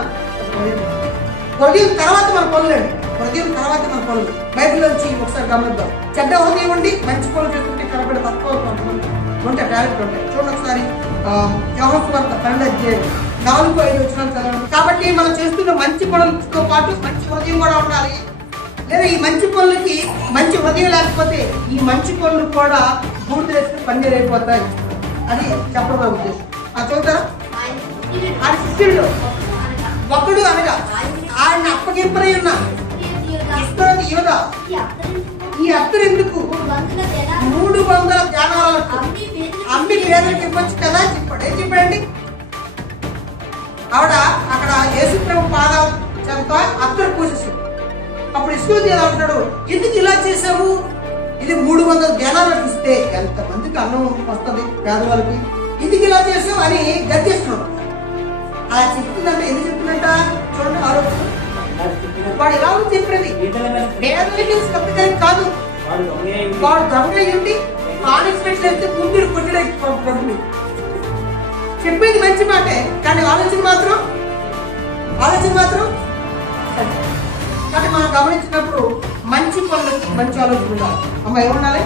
హృదయం తర్వాత మన పనులండి. హృదయం తర్వాత మన పనులు. బైబిల్లో వచ్చి ఒకసారి గమనిద్దాం. చెడ్డ హృదయం ఉండి మంచి పనులు చేస్తుంటే కనబడే తక్కువ ఉంటాయి, టాలెంట్ ఉంటాయి. చూడండి ఒకసారి యోహాను వార్త 12:4-5 వచనాలు చదవండి. కాబట్టి మనం చేస్తున్న మంచి పనులతో పాటు మంచి హృదయం కూడా ఉండాలి. లేదా ఈ మంచి పనులకి మంచి హృదయం లేకపోతే ఈ మంచి పనులు కూడా బూడిద వేసుకుని పన్నీరైపోతాయి. అది చెప్పడం నా ఉద్దేశం. చూద్దారా? ఆయన శిష్యుడు ఒకడు అనగా ఆయన అప్పగింపనై ఉన్న ఇస్కరియోతు యూదా ఈ అత్తరు ఎందుకు 300 ధ్యానాలకు అమ్మి పేదలకు ఇవ్వచ్చు కదా చెప్పాడు. ఏం చెప్పాడండి? ఆవిడ అక్కడ యేసు ప్రభు పాదాల చెంత అత్తరు పూసేసాడు. అప్పుడు ఇస్కరియోతు ఎలా ఉంటాడు? ఎందుకు ఇలా చేసావు? ఇది 300 ధ్యానాలకు ఇస్తే ఎంతమందికి అన్నం వస్తుంది పేదవాళ్ళకి, ఎందుకు ఇలా చేసావు అని గర్తిస్తున్నాడు. అలా చెప్తుందంటే ఎందుకు చెప్తుందంట చూడండి, ఆలోచన. వాడు ఎలా ఉంది చెప్పేది? పేదలకి కాదు, వాడు దొంగ ఏంటి కాన్ఫిడెన్స్ చేస్తే ముందు కొట్టడానికి చెప్పేది మంచి మాటే, కానీ ఆలోచన మాత్రం కానీ మనం గమనించినప్పుడు మంచి పనులకి మంచి ఆలోచన ఉండాలి. అమ్మ ఏముండాలి?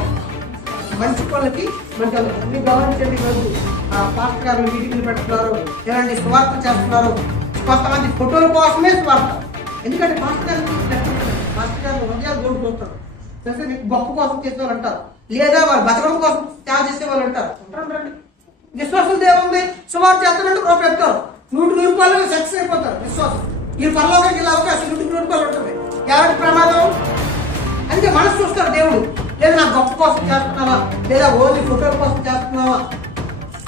మంచి పనులకి మంచి ఆలోచన. మీరు గమనించండి, ఈరోజు పాస్టర్ గారు మీటింగ్లు పెడుతున్నారు, ఎలాంటి స్వార్థ చేస్తున్నారు. కొంతమంది ఫోటోల కోసమే స్వార్థ. ఎందుకంటే పాస్టర్ గారు హృదయాలు జోడు చూస్తారు. మీకు గొప్ప కోసం చేసేవాళ్ళు అంటారు, లేదా వారు బతకడం కోసం త్యాగం చేసే వాళ్ళు అంటారు. విశ్వాసం దేవుంది, సుమారు చేస్తారంటే రూపాయి పెడతారు, 100 రూపాయలు సక్సెస్ అయిపోతారు. విశ్వాసం ఈ పరలోకానికి వెళ్ళే అవకాశం 100 రూపాయలు ఉంటుంది. ఎవరికి ప్రమాదం? అందుకే మనసు చూస్తారు దేవుడు. లేదా నా గొప్ప కోసం చేస్తున్నావా, లేదా ఓన్లీ ఫోటోల కోసం చేస్తున్నావా,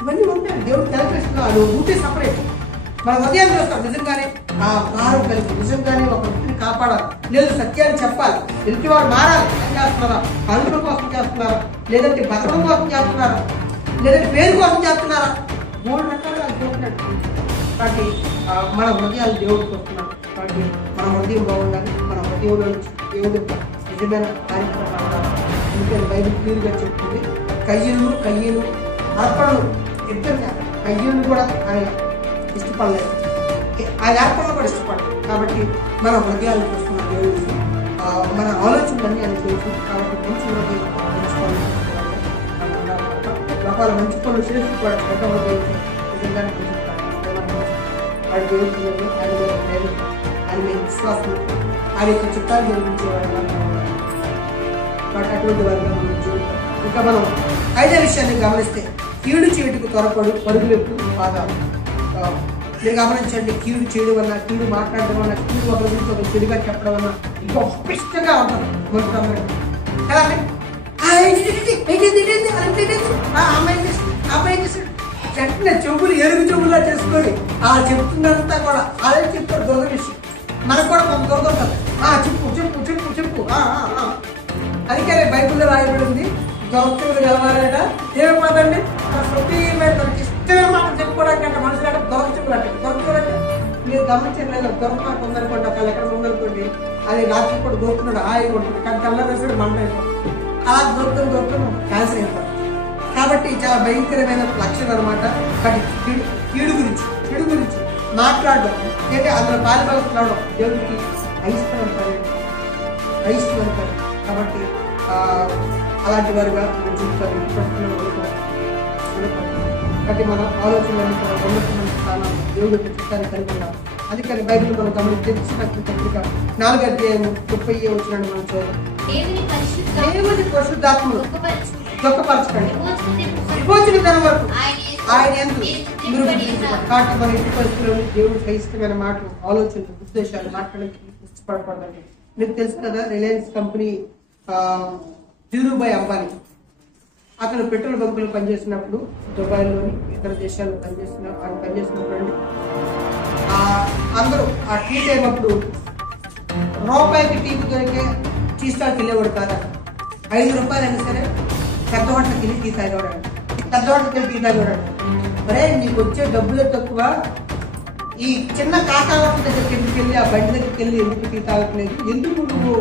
ఇవన్నీ ఉంటాయి. దేవుడు క్యాలిక్యులేషన్ డ్యూటీ సపరేట్. మన ఉదయాన్ని చూస్తాం. నిజంగానే ఆ భారం కలిగి నిజంగానే ఒక వ్యక్తిని కాపాడాలి, లేదు సత్యాన్ని చెప్పాలి, ఎదుటి వాడు మారాలి. ఏం చేస్తున్నారా? పనుల కోసం చేస్తున్నారా, లేదంటే బతకడం కోసం చేస్తున్నారా, లేదంటే పేరు కోసం చేస్తున్నారా? 3 రకాలుగా చూస్తున్నాడు. కాబట్టి మన హృదయాలు దేవుడు చూస్తున్నాడు. కాబట్టి మన హృదయం బాగుండాలి. మన హృదయంలో దేవుడు నిజమైన కార్యక్రమాలు. ఎందుకంటే బైబిల్ క్లియర్గా చెప్తుంది కయ్యను అర్పణలు ఇద్దరు కయ్యను కూడా ఆయన ఇష్టపడలేదు, ఆయన అర్పణలు కూడా ఇష్టపడలేదు. కాబట్టి మన హృదయాలు చూస్తున్న దేవుడు మన ఆలోచనలన్నీ ఆయన తెలుసు. కాబట్టి మంచి హృదయం ఒకవేళ మంచి పనులు చేసుకోవడం పెద్ద హృదయం నిజంగానే వాడి దేవుడు ఆయన విశ్వాసం ఆయన యొక్క చిత్తాలు జరిగించేవాడు వాటి అటువంటి వారిగా మనం జీవితం. ఇంకా మనం 5వ విషయాన్ని గమనిస్తే కీడు చేయటకు త్వరపడు పరుగులెత్తు పాదాలు. మీరు గమనించండి, కీడు చేయడం వల్ల, కీడు మాట్లాడడం వల్ల, కీడు ఒకరి గురించి ఒక చెడుగా చెప్పడం వల్ల గొప్పగా ఉంటుంది మనుషులందరూ కదండి. చెట్టిన చెవులు ఎరుగు చెవులా చేసుకొని చెప్తున్నంతా కూడా అదే చెప్తారు. దొంగ విషయం మనకు కూడా కొంత దొంగ ఉంటుంది. చెప్పు చెప్పు చెప్పు చెప్పు అందుకే బైబిల్లో రాయబడింది, దొంగలు గెలవాలట ఏమైపోతండి తనకి ఇష్టమైన మాట చెప్పుకోవడానికి అంటే మనుషులు అంటే దొంగ చెప్పులు అంటే దొరకదంటే మీరు గమనించలేదు. దొరకమాట ఉందనుకోండి, అక్కడ ఎక్కడ ఉందనుకోండి, అది రాత్రి కూడా దొరుకుతున్నాడు హాయిగా ఉంటుంది, కానీ తెల్లరేసాడు మంట అయిపోతుంది. అలా దొరుకుతుంది క్యాన్సర్ అయిపోతుంది. కాబట్టి చాలా భయంకరమైన లక్షణం అనమాట. బట్ కీడు గురించి మాట్లాడడం అంటే అందులో పాల్పడడం దేవుడికి అయిష్టం అంటారు. కాబట్టి అలాంటి వారుగా మన జీవితాలు కాబట్టి మన ఆలోచనలన్నీ కూడా ఉన్నతమైన స్థానం దేవుడి యొక్క చిత్తాన్ని కలిగి ఉన్నాం. అందుకని బైబిల్ మనం గమనించి పత్రిక 4వ అధ్యాయం 30వ వచనాన్ని మనం చూడాలి. దేవుని పరిశుద్ధాత్మను దుఃఖపరచకండి, విమోచన వరకు ఆయన కాబట్టి మన ఇంటి పరిస్థితుల్లో దేవుడికి అయిష్టమైన మాటలు, ఆలోచనలు, ఉద్దేశాలు మాట్లాడడానికి ఇష్టపడకూడదండి. మీకు తెలుసు కదా, రిలయన్స్ కంపెనీ ధీరుభాయ్ అంబానీ అతను పెట్రోల్ బంకులు పనిచేసినప్పుడు దుబాయ్లోని ఇతర దేశాల్లో పనిచేసినప్పుడు అండి అందరూ ఆ టీ టైం అప్పుడు రూపాయికి టీకి దొరికే టీ స్టాల్కి వెళ్ళేవాడు కాదు. 5 రూపాయలు అయినా సరే పెద్ద హోటల్కి వెళ్ళి టీ తాగేవాడు. పెద్ద హోటల్కి వెళ్ళి టీ తాగేవాడు. మరే నీకు వచ్చే డబ్బులే తక్కువ, ఈ చిన్న కాకా హోటల్ దగ్గరికి ఎందుకు వెళ్ళి ఆ బండి దగ్గరికి వెళ్ళి ఎందుకు టీ తాగట్లేదు, ఎందుకు నువ్వు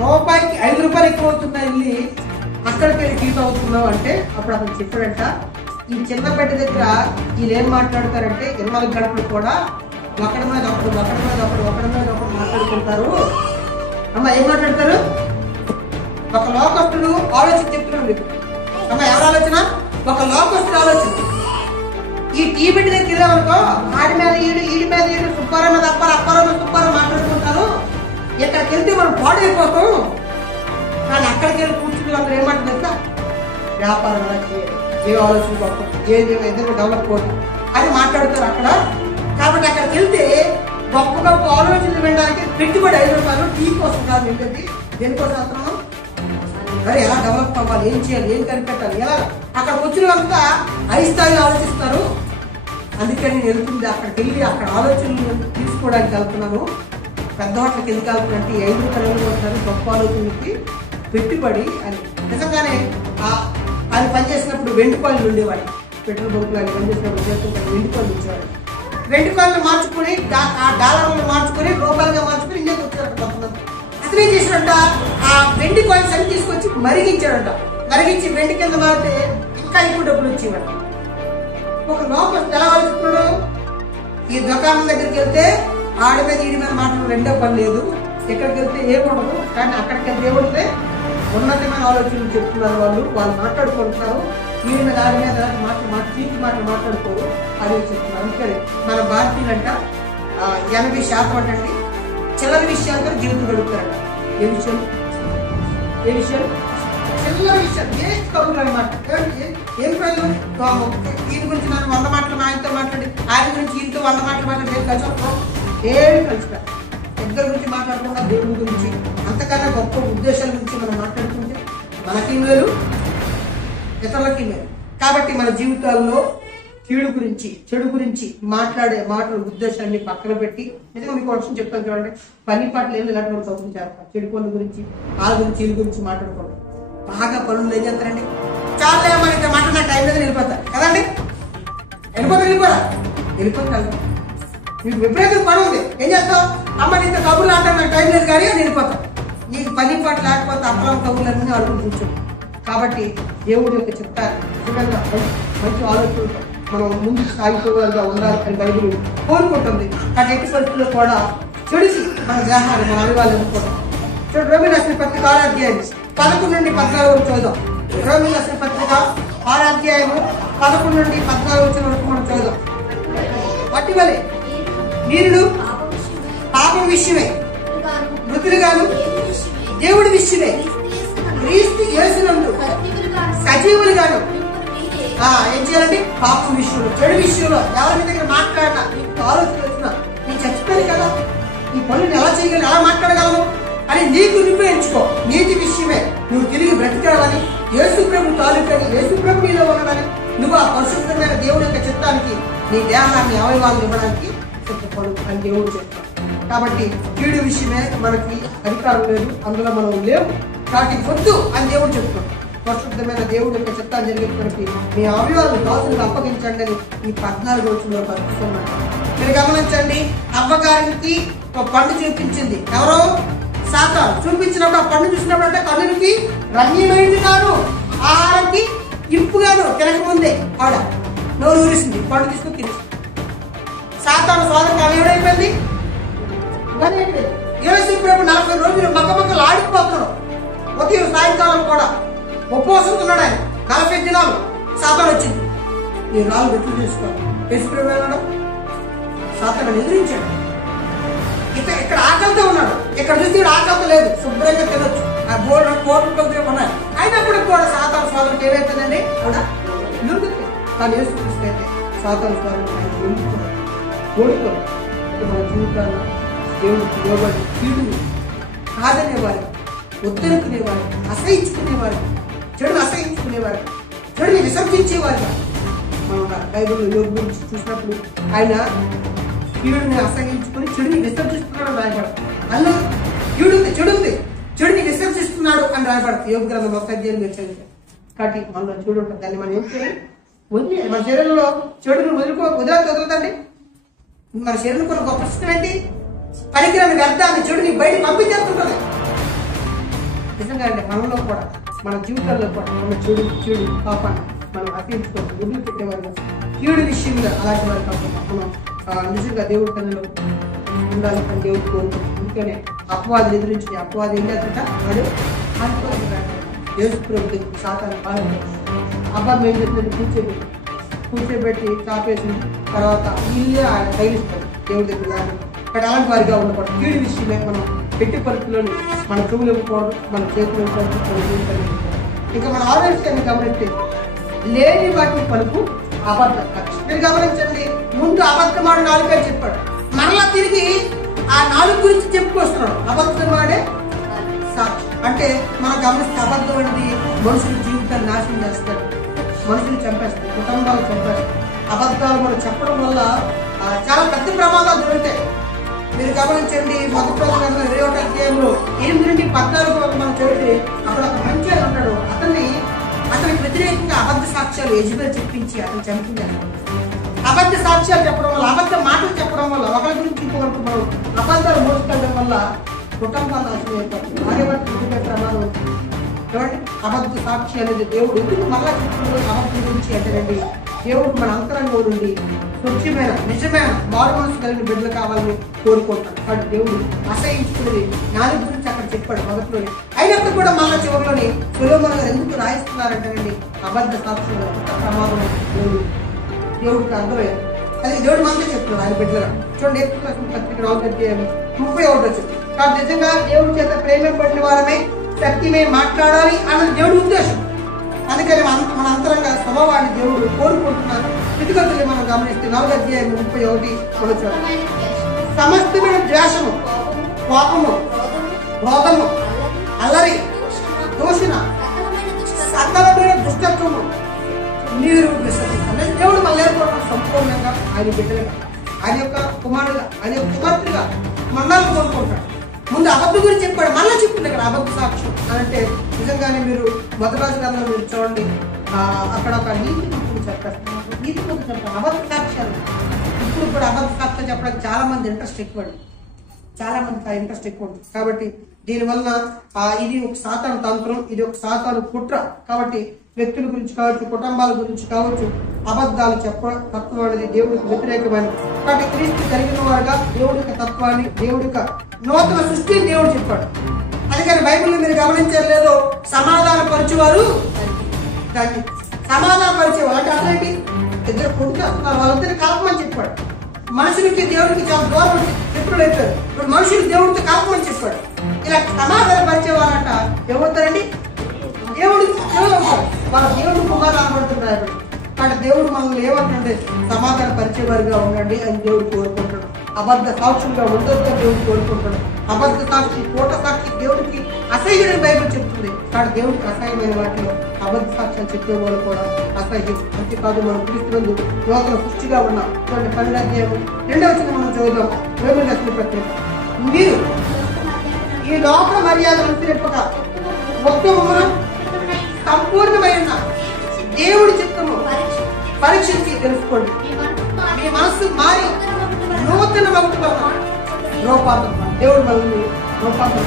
రూపాయికి 5 రూపాయలు ఎక్కువ అవుతున్నా వెళ్ళి అక్కడికి వెళ్ళి టీ తాగుతున్నావు అంటే అప్పుడు అతను చెప్పాడంట, ఈ చిన్న బండి దగ్గర వీళ్ళు ఏం మాట్లాడతారంటే 24 గంటలు కూడా ఒకడి మీద ఒకడు మాట్లాడుకుంటారు. అమ్మ ఏం మాట్లాడతారు? ఒక లోకస్తుడు ఆలోచన చెప్తున్నాడు మీకు. అమ్మ ఎవరు ఆలోచన? ఒక లోకస్తుడు ఆలోచన. ఈ టీ బండి దగ్గర వెళ్ళామనుకో, ఆడి మీద ఈడి మీద సుబ్బారావు మీద అప్పారావు మీద సుబ్బారావు మాట్లాడుకుంటారు. ఇక్కడికి వెళ్తే మనం పాడైపోతాం. కానీ అక్కడికి వెళ్ళి కూర్చుని అందరూ ఏమంటారు? వ్యాపారం ఎలా చేయాలి, ఏ ఆలోచన గొప్ప, ఏది ఏదైనా డెవలప్ అవుతుంది అని మాట్లాడుతారు అక్కడ. కాబట్టి అక్కడికి వెళ్తే గొప్ప గొప్ప ఆలోచనలు వినడానికి పెట్టుబడి 5 రూపాయలు టీ కోసం కాదు. ఏంటంటే దేనికోసం వస్తున్నాం, మరి ఎలా డెవలప్ అవ్వాలి, ఏం చేయాలి, ఏం కనిపెట్టాలి, ఎలా అక్కడికి వచ్చిన వాళ్ళంతా హై స్థాయిలో ఆలోచిస్తారు. అందుకని నేను వెళ్తుంది అక్కడికి వెళ్ళి అక్కడ ఆలోచనలు తీసుకోవడానికి వెళ్తున్నాను. పెద్ద హోటల్కి ఎందుకు వెళ్తున్నట్టు 5 రూపాయలు వస్తారు గొప్ప ఆలోచనలకి పెట్టుబడి అని. నిజంగానే అది పనిచేసినప్పుడు వెండి కాయిన్లు ఉండేవాడు. పెట్రోల్ బంకులు అది పనిచేసినప్పుడు వెండి కాయిన్లు ఇచ్చేవాడు. వెండి కాయిన్లు మార్చుకుని ఆ డాలర్లు మార్చుకుని రూపాయలుగా మార్చుకుని ఇండియాకి వచ్చారంట కొంతమంది. అతనే చేశాడంట, ఆ వెండి కాయిన్స్ అన్ని తీసుకొచ్చి మరిగించాడంట. మరిగించి వెండి కింద మారితే ఇంకా ఎక్కువ డబ్బులు వచ్చేవాడు. ఒక లోపల ఎలా ఆలోచిస్తున్నాడు, ఈ దుకాణం దగ్గరికి వెళ్తే ఆడి మీద ఈడి మీద మాటలు రెండో పని లేదు, ఎక్కడికి వెళ్తే ఏముండదు. కానీ అక్కడికి వెళ్తే ఏముంటే ఉన్నతమైన ఆలోచనలు చెప్తున్నారు వాళ్ళు మాట్లాడుకుంటున్నారు. వీడి మీద ఆడి మీద మాటలు మాట్లాడుకోరు, అది చెప్తున్నారు. అందుకని మన భారతీయులంట 80% అంటండి చిల్లర విషయాలతో జీవితం గడుపుతారంట. ఏ విషయం చిల్లర విషయం, ఏ కబుర్లు అనమాట. ఏం ప్రయోజనం? దీని గురించి నన్ను 100 మాటలు ఆయనతో మాట్లాడి, ఆయన గురించి ఈయనతో 100 మాటలు మాట్లాడి ఏం కలిసి వస్తాం? ఏమి కలిసిపోయారు. ఇద్దరి గురించి మాట్లాడుకుంటా, దేవుడి గురించి అంతకన్నా గొప్ప ఉద్దేశాల గురించి మనం మాట్లాడుకుంటే మనకి మేలు, ఇతరులకి మేలు. కాబట్టి మన జీవితాల్లో కీడు గురించి, చెడు గురించి మాట్లాడే మాటలు, ఉద్దేశాన్ని పక్కన పెట్టి, నిజంగా మీకు వర్షం చెప్తాను చూడండి, పని పాటలు ఏమి ఇలాంటి వాళ్ళు చదువు చేస్తారు. చెడు పనుల గురించి, వాళ్ళ గురించి, వీళ్ళ గురించి మాట్లాడుకోవడం. బాగా పనులు ఏం చేస్తారండి, చాలా ఏమైనా మాట్లాడిన టైం మీద వెళ్ళిపోతారు కదండి. వెళ్ళిపోతారు. మీకు విపరీతం పని ఉంది, ఏం చేస్తావు? అమ్మ నీతో కబుర్లు అంటారు, నాకు టైం లేదు కానీ అని వెళ్ళిపోతాం. నీకు పని పాట లేకపోతే అప్పలం కబుర్లన్నీ అడుగులు కూర్చోండి. కాబట్టి దేవుడి యొక్క చిత్తాన్ని నిజంగా మంచి ఆలోచనతో మనం ముందుకు సాగిపోగలుగా ఉండాలి అని బైబిల్ కోరుకుంటుంది. కానీ ఎట్టి పరిస్థితుల్లో కూడా చెడిసి మన దేహాన్ని మన అభివాళ్ళు అనుకోవడం. చూడండి, రోమీయులకు రాసిన పత్రిక 6వ అధ్యాయం 11 నుండి 14 వరకు చూద్దాం. రోమీయులకు రాసిన పత్రిక 6వ అధ్యాయము 11 నుండి 14 వరకు మనం చూద్దాం. అటువలే వీరుడు పాపం విషయమే, మృతులుగాను దేవుడి విషయమే, క్రీస్తు యేసునందు సజీవులుగాను ఏం చేయాలండి? పాపం విషయంలో, చెడు విషయంలో ఎవరి దగ్గర మాట్లాడినా నీకు ఆలోచన వచ్చినా నీకు చచ్చిపోయింది కదా, ఈ పనులు ఎలా చేయగలను, ఎలా మాట్లాడగలను అని నీకు నువ్వే ఎంచుకో. నీతి విషయమే నువ్వు తిరిగి బ్రతికాలని, యేసు ప్రభు తాలూకని, యేసు ప్రభు నీలో ఉన్నదని నువ్వు ఆ పరిశుభ్రమైన దేవుడి యొక్క చిత్తానికి నీ దేహాన్ని అవయవాలను ఇవ్వడానికి సిద్ధపడు అని దేవుడు చెప్తాడు. కాబట్టి కీడు విషయమే మనకి అధికారం లేదు, అందులో మనం లేవు. కాబట్టి వద్దు అని దేవుడు చెప్తాడు. పరిశుద్ధమైన దేవుడి యొక్క చిత్తాన్ని జరిగేటువంటి మీ అవయవాలను దాసులకు అప్పగించండి అని ఈ 14వ వచనంలో పరిశుభ్రన్నాడు. మీరు గమనించండి, అవ్వగారికి ఒక పండు చూపించింది. ఎవరో? సాతాను. చూపించినప్పుడు ఆ పండు చూసినప్పుడు అంటే కన్నులకి రమ్యమైంది కాదు, ఆహారానికి ఇంపుగాను తినకముందే ఆవిడ నోరు ఊరిసింది, పండు తీసుకుని తినేసింది. సాతాను సోదరుడు ఆమె ఏమైపోయింది? యేసు ప్రభు 40 రోజులు మక్కలు ఆడిపోతున్నాడు. ఉదయం సాయంకాలం కూడా ఉపవాసంతో ఉన్నాడు ఆయన. 40 దినాలు సాతాను వచ్చింది. ఈ రాళ్ళు ఎట్లు చేసుకోవాలి. యేసు ప్రభు వెళ్ళడం సాతాను ఎదిరించాడు. ఇక్కడ ఆకలితో ఉన్నాడు, ఇక్కడ చూసి ఆకలితో లేదు, శుభ్రంగా తినొచ్చు. ఆ బోర్డు కోట్లు ఉన్నాయి. అయినప్పుడు కూడా సాతాను సోదరుడికి ఏమైతుందండి? కూడా నిలుగుతుంది. కానీ యేసు క్రీస్తు అయితే సాతాను సోదరుడు ఆయన కోరుకోరు. మన జీవితాల్లో దేవుడికి ఇవ్వబడి కీడుని కాదనేవారు, వద్దనుకునేవారు, అసహించుకునేవారు, చెడుని అసహించుకునేవారు, చెడుని విసర్జించేవారు. మనం బైబిల్లో యోగు గురించి చూసినప్పుడు ఆయన కీడుని అసహించుకుని చెడుని విసర్జిస్తున్నాడు రాయబడతాడు. అందులో కీడుంది, చెడుంది, చెడుని విసర్జిస్తున్నాడు అని రాయబడతాడు యోగు గ్రంథం 1వ అధ్యాయం మీరు చదివితే. కాబట్టి మనలో చెడు ఉంటుంది, దాన్ని మనం ఏం చేయాలి? వదిలే. మన శరీరంలో చెడుని వదలదండి. మన శరీరం కొన్ని గొప్ప పుస్తకం ఏంటి? పనికిరాని వ్యర్థాన్ని, చెడుని బయటకు పంపించేస్తుంటుంది. నిజంగా అంటే మనలో కూడా, మన జీవితాల్లో కూడా మన చెడు పాపాన్ని మనం అతించుకోవాలి, వదిలి పెట్టేవారు. కీడు విషయంలో అలాంటి వారు కాకుండా మనం నిజంగా దేవుడి పనిలో ఉండాలి అని దేవుడు కోరుకుంటాం. అందుకనే అపవాదులు ఎదురించి అపవాదం ఏం చేస్తుంట వాడు యేసు ప్రభు సాతాను పాలన అబ్బాయి ఏం చేస్తుంటే కూర్చోబెట్టి చాపేసి తర్వాత ఇల్లే ఆయన తగిలిస్తాడు దేవుడి దగ్గర. ఇక్కడ అలాంటి వారిగా ఉండకూడదు. కీడు విషయమే మనం పెట్టి పరిస్థితుల్లోని మన చెవులు ఇవ్వకూడదు, మన చేతులు ఇవ్వకూడదు, మన జీవితాలు ఇవ్వకూడదు. ఇంకా మన ఆలోచనని గమనిస్తే లేని వాటిని పలుకు అబద్ధం. మీరు గమనించండి, ముందు అబద్ధమాడు నాలుగు పేరు చెప్పాడు, మరలా తిరిగి ఆ 4 గురించి చెప్పుకొస్తున్నాడు. అబద్ధమాడే సాక్షి అంటే మనం గమనిస్తే అబద్ధం అనేది మనుషుల జీవితాన్ని నాశనం చేస్తాడు, మనుషులు చంపేస్తాడు, కుటుంబాలు చంపేస్తాడు. అబద్ధాలు మనం చెప్పడం వల్ల చాలా పెద్ద ప్రమాదాలు జరుగుతాయి. మీరు గమనించండి, 1 అధ్యాయంలో 8 నుండి 14 వరకు మనం చదివితే అక్కడ ఒక మంచి ఆయన ఉంటాడు. అతనికి వ్యతిరేకంగా అబద్ధ సాక్ష్యాలు యెజబెల్ చెప్పించి అతను చంపించారు. అబద్ధ సాక్ష్యాలు చెప్పడం వల్ల, అబద్ధ మాటలు చెప్పడం వల్ల, ఒకరి గురించి ఇంకొకరికి మనం అబద్ధాలు మోసుకెళ్ళడం వల్ల కుటుంబాలు నాశనం అయిపోతుంది, భార్యాభర్తలు ప్రమాదం ఉంటుంది. చూడండి, అబద్ధ సాక్షి అనేది దేవుడు ఎందుకు మళ్ళా చెప్తున్నాడు? అబద్ధం గురించి అంటేనండి, దేవుడు మన అంతరంగం నుండి స్వచ్ఛమైన నిజమైన మారు మనసు కలిగిన బిడ్డలు కావాలని కోరుకుంటాడు. కాబట్టి దేవుడు అసహించుకునేది 4 గురించి అక్కడ చెప్పాడు మొదట్లోనే. అయినప్పుడు కూడా మళ్ళా చివరిలోని సొలొమోను గారు ఎందుకు రాయిస్తున్నారంటేనండి, అబద్ధ సాక్షులు ప్రమాదం దేవుడికి అర్థమయ్యారు. అది దేవుడు మనకే చెప్తున్నాడు ఆయన బిడ్డలుగా. చూడండి, పత్రిక 4వ అధ్యాయం 31 వచ్చింది. కాబట్టి నిజంగా దేవుడి చేత ప్రేమింపబడిన వారమే సత్యమే మాట్లాడాలి అన్నది దేవుడి ఉద్దేశం. అందుకని మన అంతరంగా స్వభావాన్ని దేవుడు కోరుకుంటున్నారు. స్థితిగతులు మనం గమనిస్తే 4వ అధ్యాయం 31 సమస్తమైన ద్వేషము, కోపము, క్రోధము, అల్లరి, దూషణ, సకలమైన దుష్టత్వము మీరు విసర్జించాలి. దేవుడు మళ్ళీ సంపూర్ణంగా ఆయన బిడ్డలుగా, ఆయన యొక్క కుమారుడుగా, ఆయన యొక్క కుమార్తెగా మన్నాలను కోరుకుంటాడు. ముందు అబద్ధం గురించి చెప్పాడు, మళ్ళీ చెప్పింది ఇక్కడ అబద్ధ సాక్ష్యం అంటే. నిజంగానే మీరు మొదటి రోజులలో మీరు చూడండి, అక్కడ ఒక నీతి మంత్రులు చెప్పేస్తారు, నీతి మంత్రులు చెప్తారు అబద్ధ సాక్ష్యాలు. ఇప్పుడు అబద్ధ సాక్ష్యాలు చెప్పడానికి చాలా మంది ఇంట్రెస్ట్ ఎక్కువ, చాలా మందికి ఆ ఇంట్రెస్ట్ ఎక్కువ ఉంటుంది. కాబట్టి దీనివల్ల ఇది ఒక సాతాను తంత్రం, ఇది ఒక సాతాను కుట్ర. కాబట్టి వ్యక్తుల గురించి కావచ్చు, కుటుంబాల గురించి కావచ్చు, అబద్ధాలు తత్వం అనేది దేవుడికి వ్యతిరేకమైనది. కాబట్టి క్రీస్తు కలిగిన వారుగా దేవుడి యొక్క తత్వాన్ని, దేవుడి యొక్క నూతన సృష్టిని దేవుడు చెప్పాడు. అందుకని బైబిల్లో మీరు గమనించారు లేదో, సమాధాన పరిచేవారు, దాన్ని సమాధాన పరిచేవారు అంటే అసలు ఇద్దరు కొడుకు వస్తున్నారు, వాళ్ళిద్దరు కలపమని చెప్పాడు. మనుషులకి దేవుడికి చాలా దూరం ఎప్పుడు అయిపోయారు. ఇప్పుడు మనుషులు దేవుడితో కలపమని చెప్పాడు. ఇలా సమాధాన పరిచేవారంట ఎవరుతారండి? దేవుడు వాళ్ళ దేవుడు కుమారు అనబడుతున్నారు. కానీ దేవుడు మనల్ని ఏమంటుంటే సమాధాన పరిచేవారుగా ఉండండి అని దేవుడు కోరుకుంటాడు. అబద్ధ సాక్షులుగా ఉండొద్దని దేవుడు కోరుకుంటాడు. అబద్ధ సాక్షి, కోట సాక్షి దేవుడికి అసహ్యుడని బైబిల్ చెప్తుంది. కానీ దేవుడికి అసహ్యమైన వాటిలో అబద్ధ సాక్ష్యం చెప్పే వాళ్ళు కూడా అసహ్యం. అంతేకాదు మనం క్రీస్తునందు నూతన సృష్టిగా ఉన్నాం. 12వ అధ్యాయం 2వ వచనం మనం చదువుదాం. రోమీయులకు రాసిన పత్రిక. మీరు ఈ లోక మర్యాదలు అనుసరింపక ఉత్తమమును సంపూర్ణమైన దేవుడి చిత్తము పరీక్షించి తెలుసుకోండి. మీ మనస్సు మారి నూతన రూపాంతరం, దేవుడు మనల్ని రూపాంతరం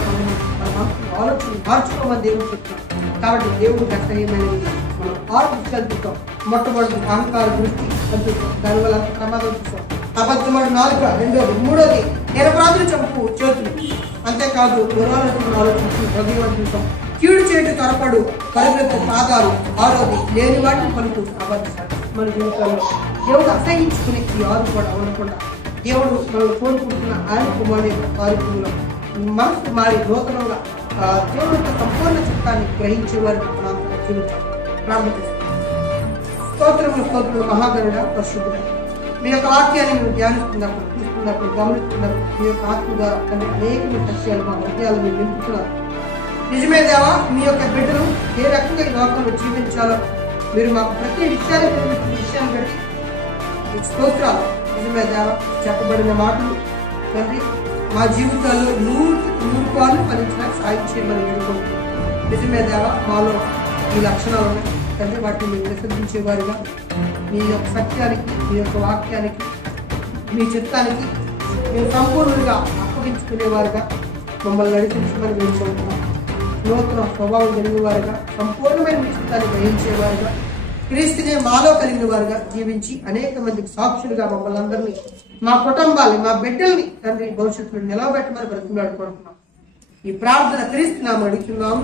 మన మనసు ఆలోచన మార్చుకోమని దేవుడు చెప్తున్నాడు. కాబట్టి దేవుడికి అసహ్యమైనది మనం ఆలోచించుతాం. మొట్టమొదటి అహంకార దృష్టి కలుగుతాం, దానివల్ల ప్రమాదం చూస్తాం. అబద్ధమైన నాలుక, రెండోది, మూడోది నిరపరాధులు చంపు చేతులు. అంతేకాదు దురాలోచన ఆలోచించి హృదయవంతం, కీడు చేయటం త్వరపడు పరుగులకు పాదాలు, ఆరోది లేని వాటిని పలుకు అబద్ధాలు. మన జీవితాల్లో దేవుడు అసహించుకునే ఈ ఆరు కూడా ఉండకుండా దేవుడు మనల్ని కోరుకుంటున్న ఆయన కుమారుడు కార్యక్రమంలో మనసు మారి నూతనంగా దేవుడు యొక్క సంపూర్ణ చిత్తాన్ని గ్రహించేవారు మనం జీవించాలి. ప్రారంభిస్తాం. స్తోత్రములు మహాగరుడ, పరిశుద్ధుడ, మీ యొక్క వాక్యాన్ని మేము ధ్యానిస్తున్నప్పుడు, చూస్తున్నప్పుడు, గమనిస్తున్నప్పుడు మీ యొక్క ఆత్మ ద్వారా అనేక సత్యాలు మా హృదయాలు మీరు నింపుతున్నారు. నిజమే దేవా, మీ యొక్క బిడ్డలు ఏ రకంగా ఈ లోకంలో జీవించాలో మీరు మాకు ప్రతి విషయాన్ని బట్టి స్తోత్రాలు. నిజమే దేవా, చెప్పబడిన మాటలు తండ్రి మా జీవితాల్లో 100 పాలు ఫలించడానికి సాయం చేయమని వేడుకుంటున్నాం. నిజమే దేవా, మాలో ఈ లక్షణాలు ఉన్నాయి తండ్రి. వాటిని మీరు విసర్జించేవారుగా మీ యొక్క సత్యానికి, మీ యొక్క వాక్యానికి, మీ చిత్తానికి మీరు సంపూర్ణంగా అప్పగించుకునేవారుగా మమ్మల్ని నడిపించమని వేడుకుంటున్నాం. నూతన స్వభావం కలిగిన వారుగా, సంపూర్ణమైన మీ చిత్తాన్ని గ్రహించేవారుగా, క్రీస్తునే మాలో కలిగిన వారుగా జీవించి అనేక మందికి సాక్షులుగా మమ్మల్ని అందరినీ, మా కుటుంబాన్ని, మా బిడ్డల్ని తండ్రి భవిష్యత్తులో నిలవబెట్టమని బ్రతిమాడుకుంటున్నాం. ఈ ప్రార్థన క్రీస్తు నామమున అడుగుతున్నాము.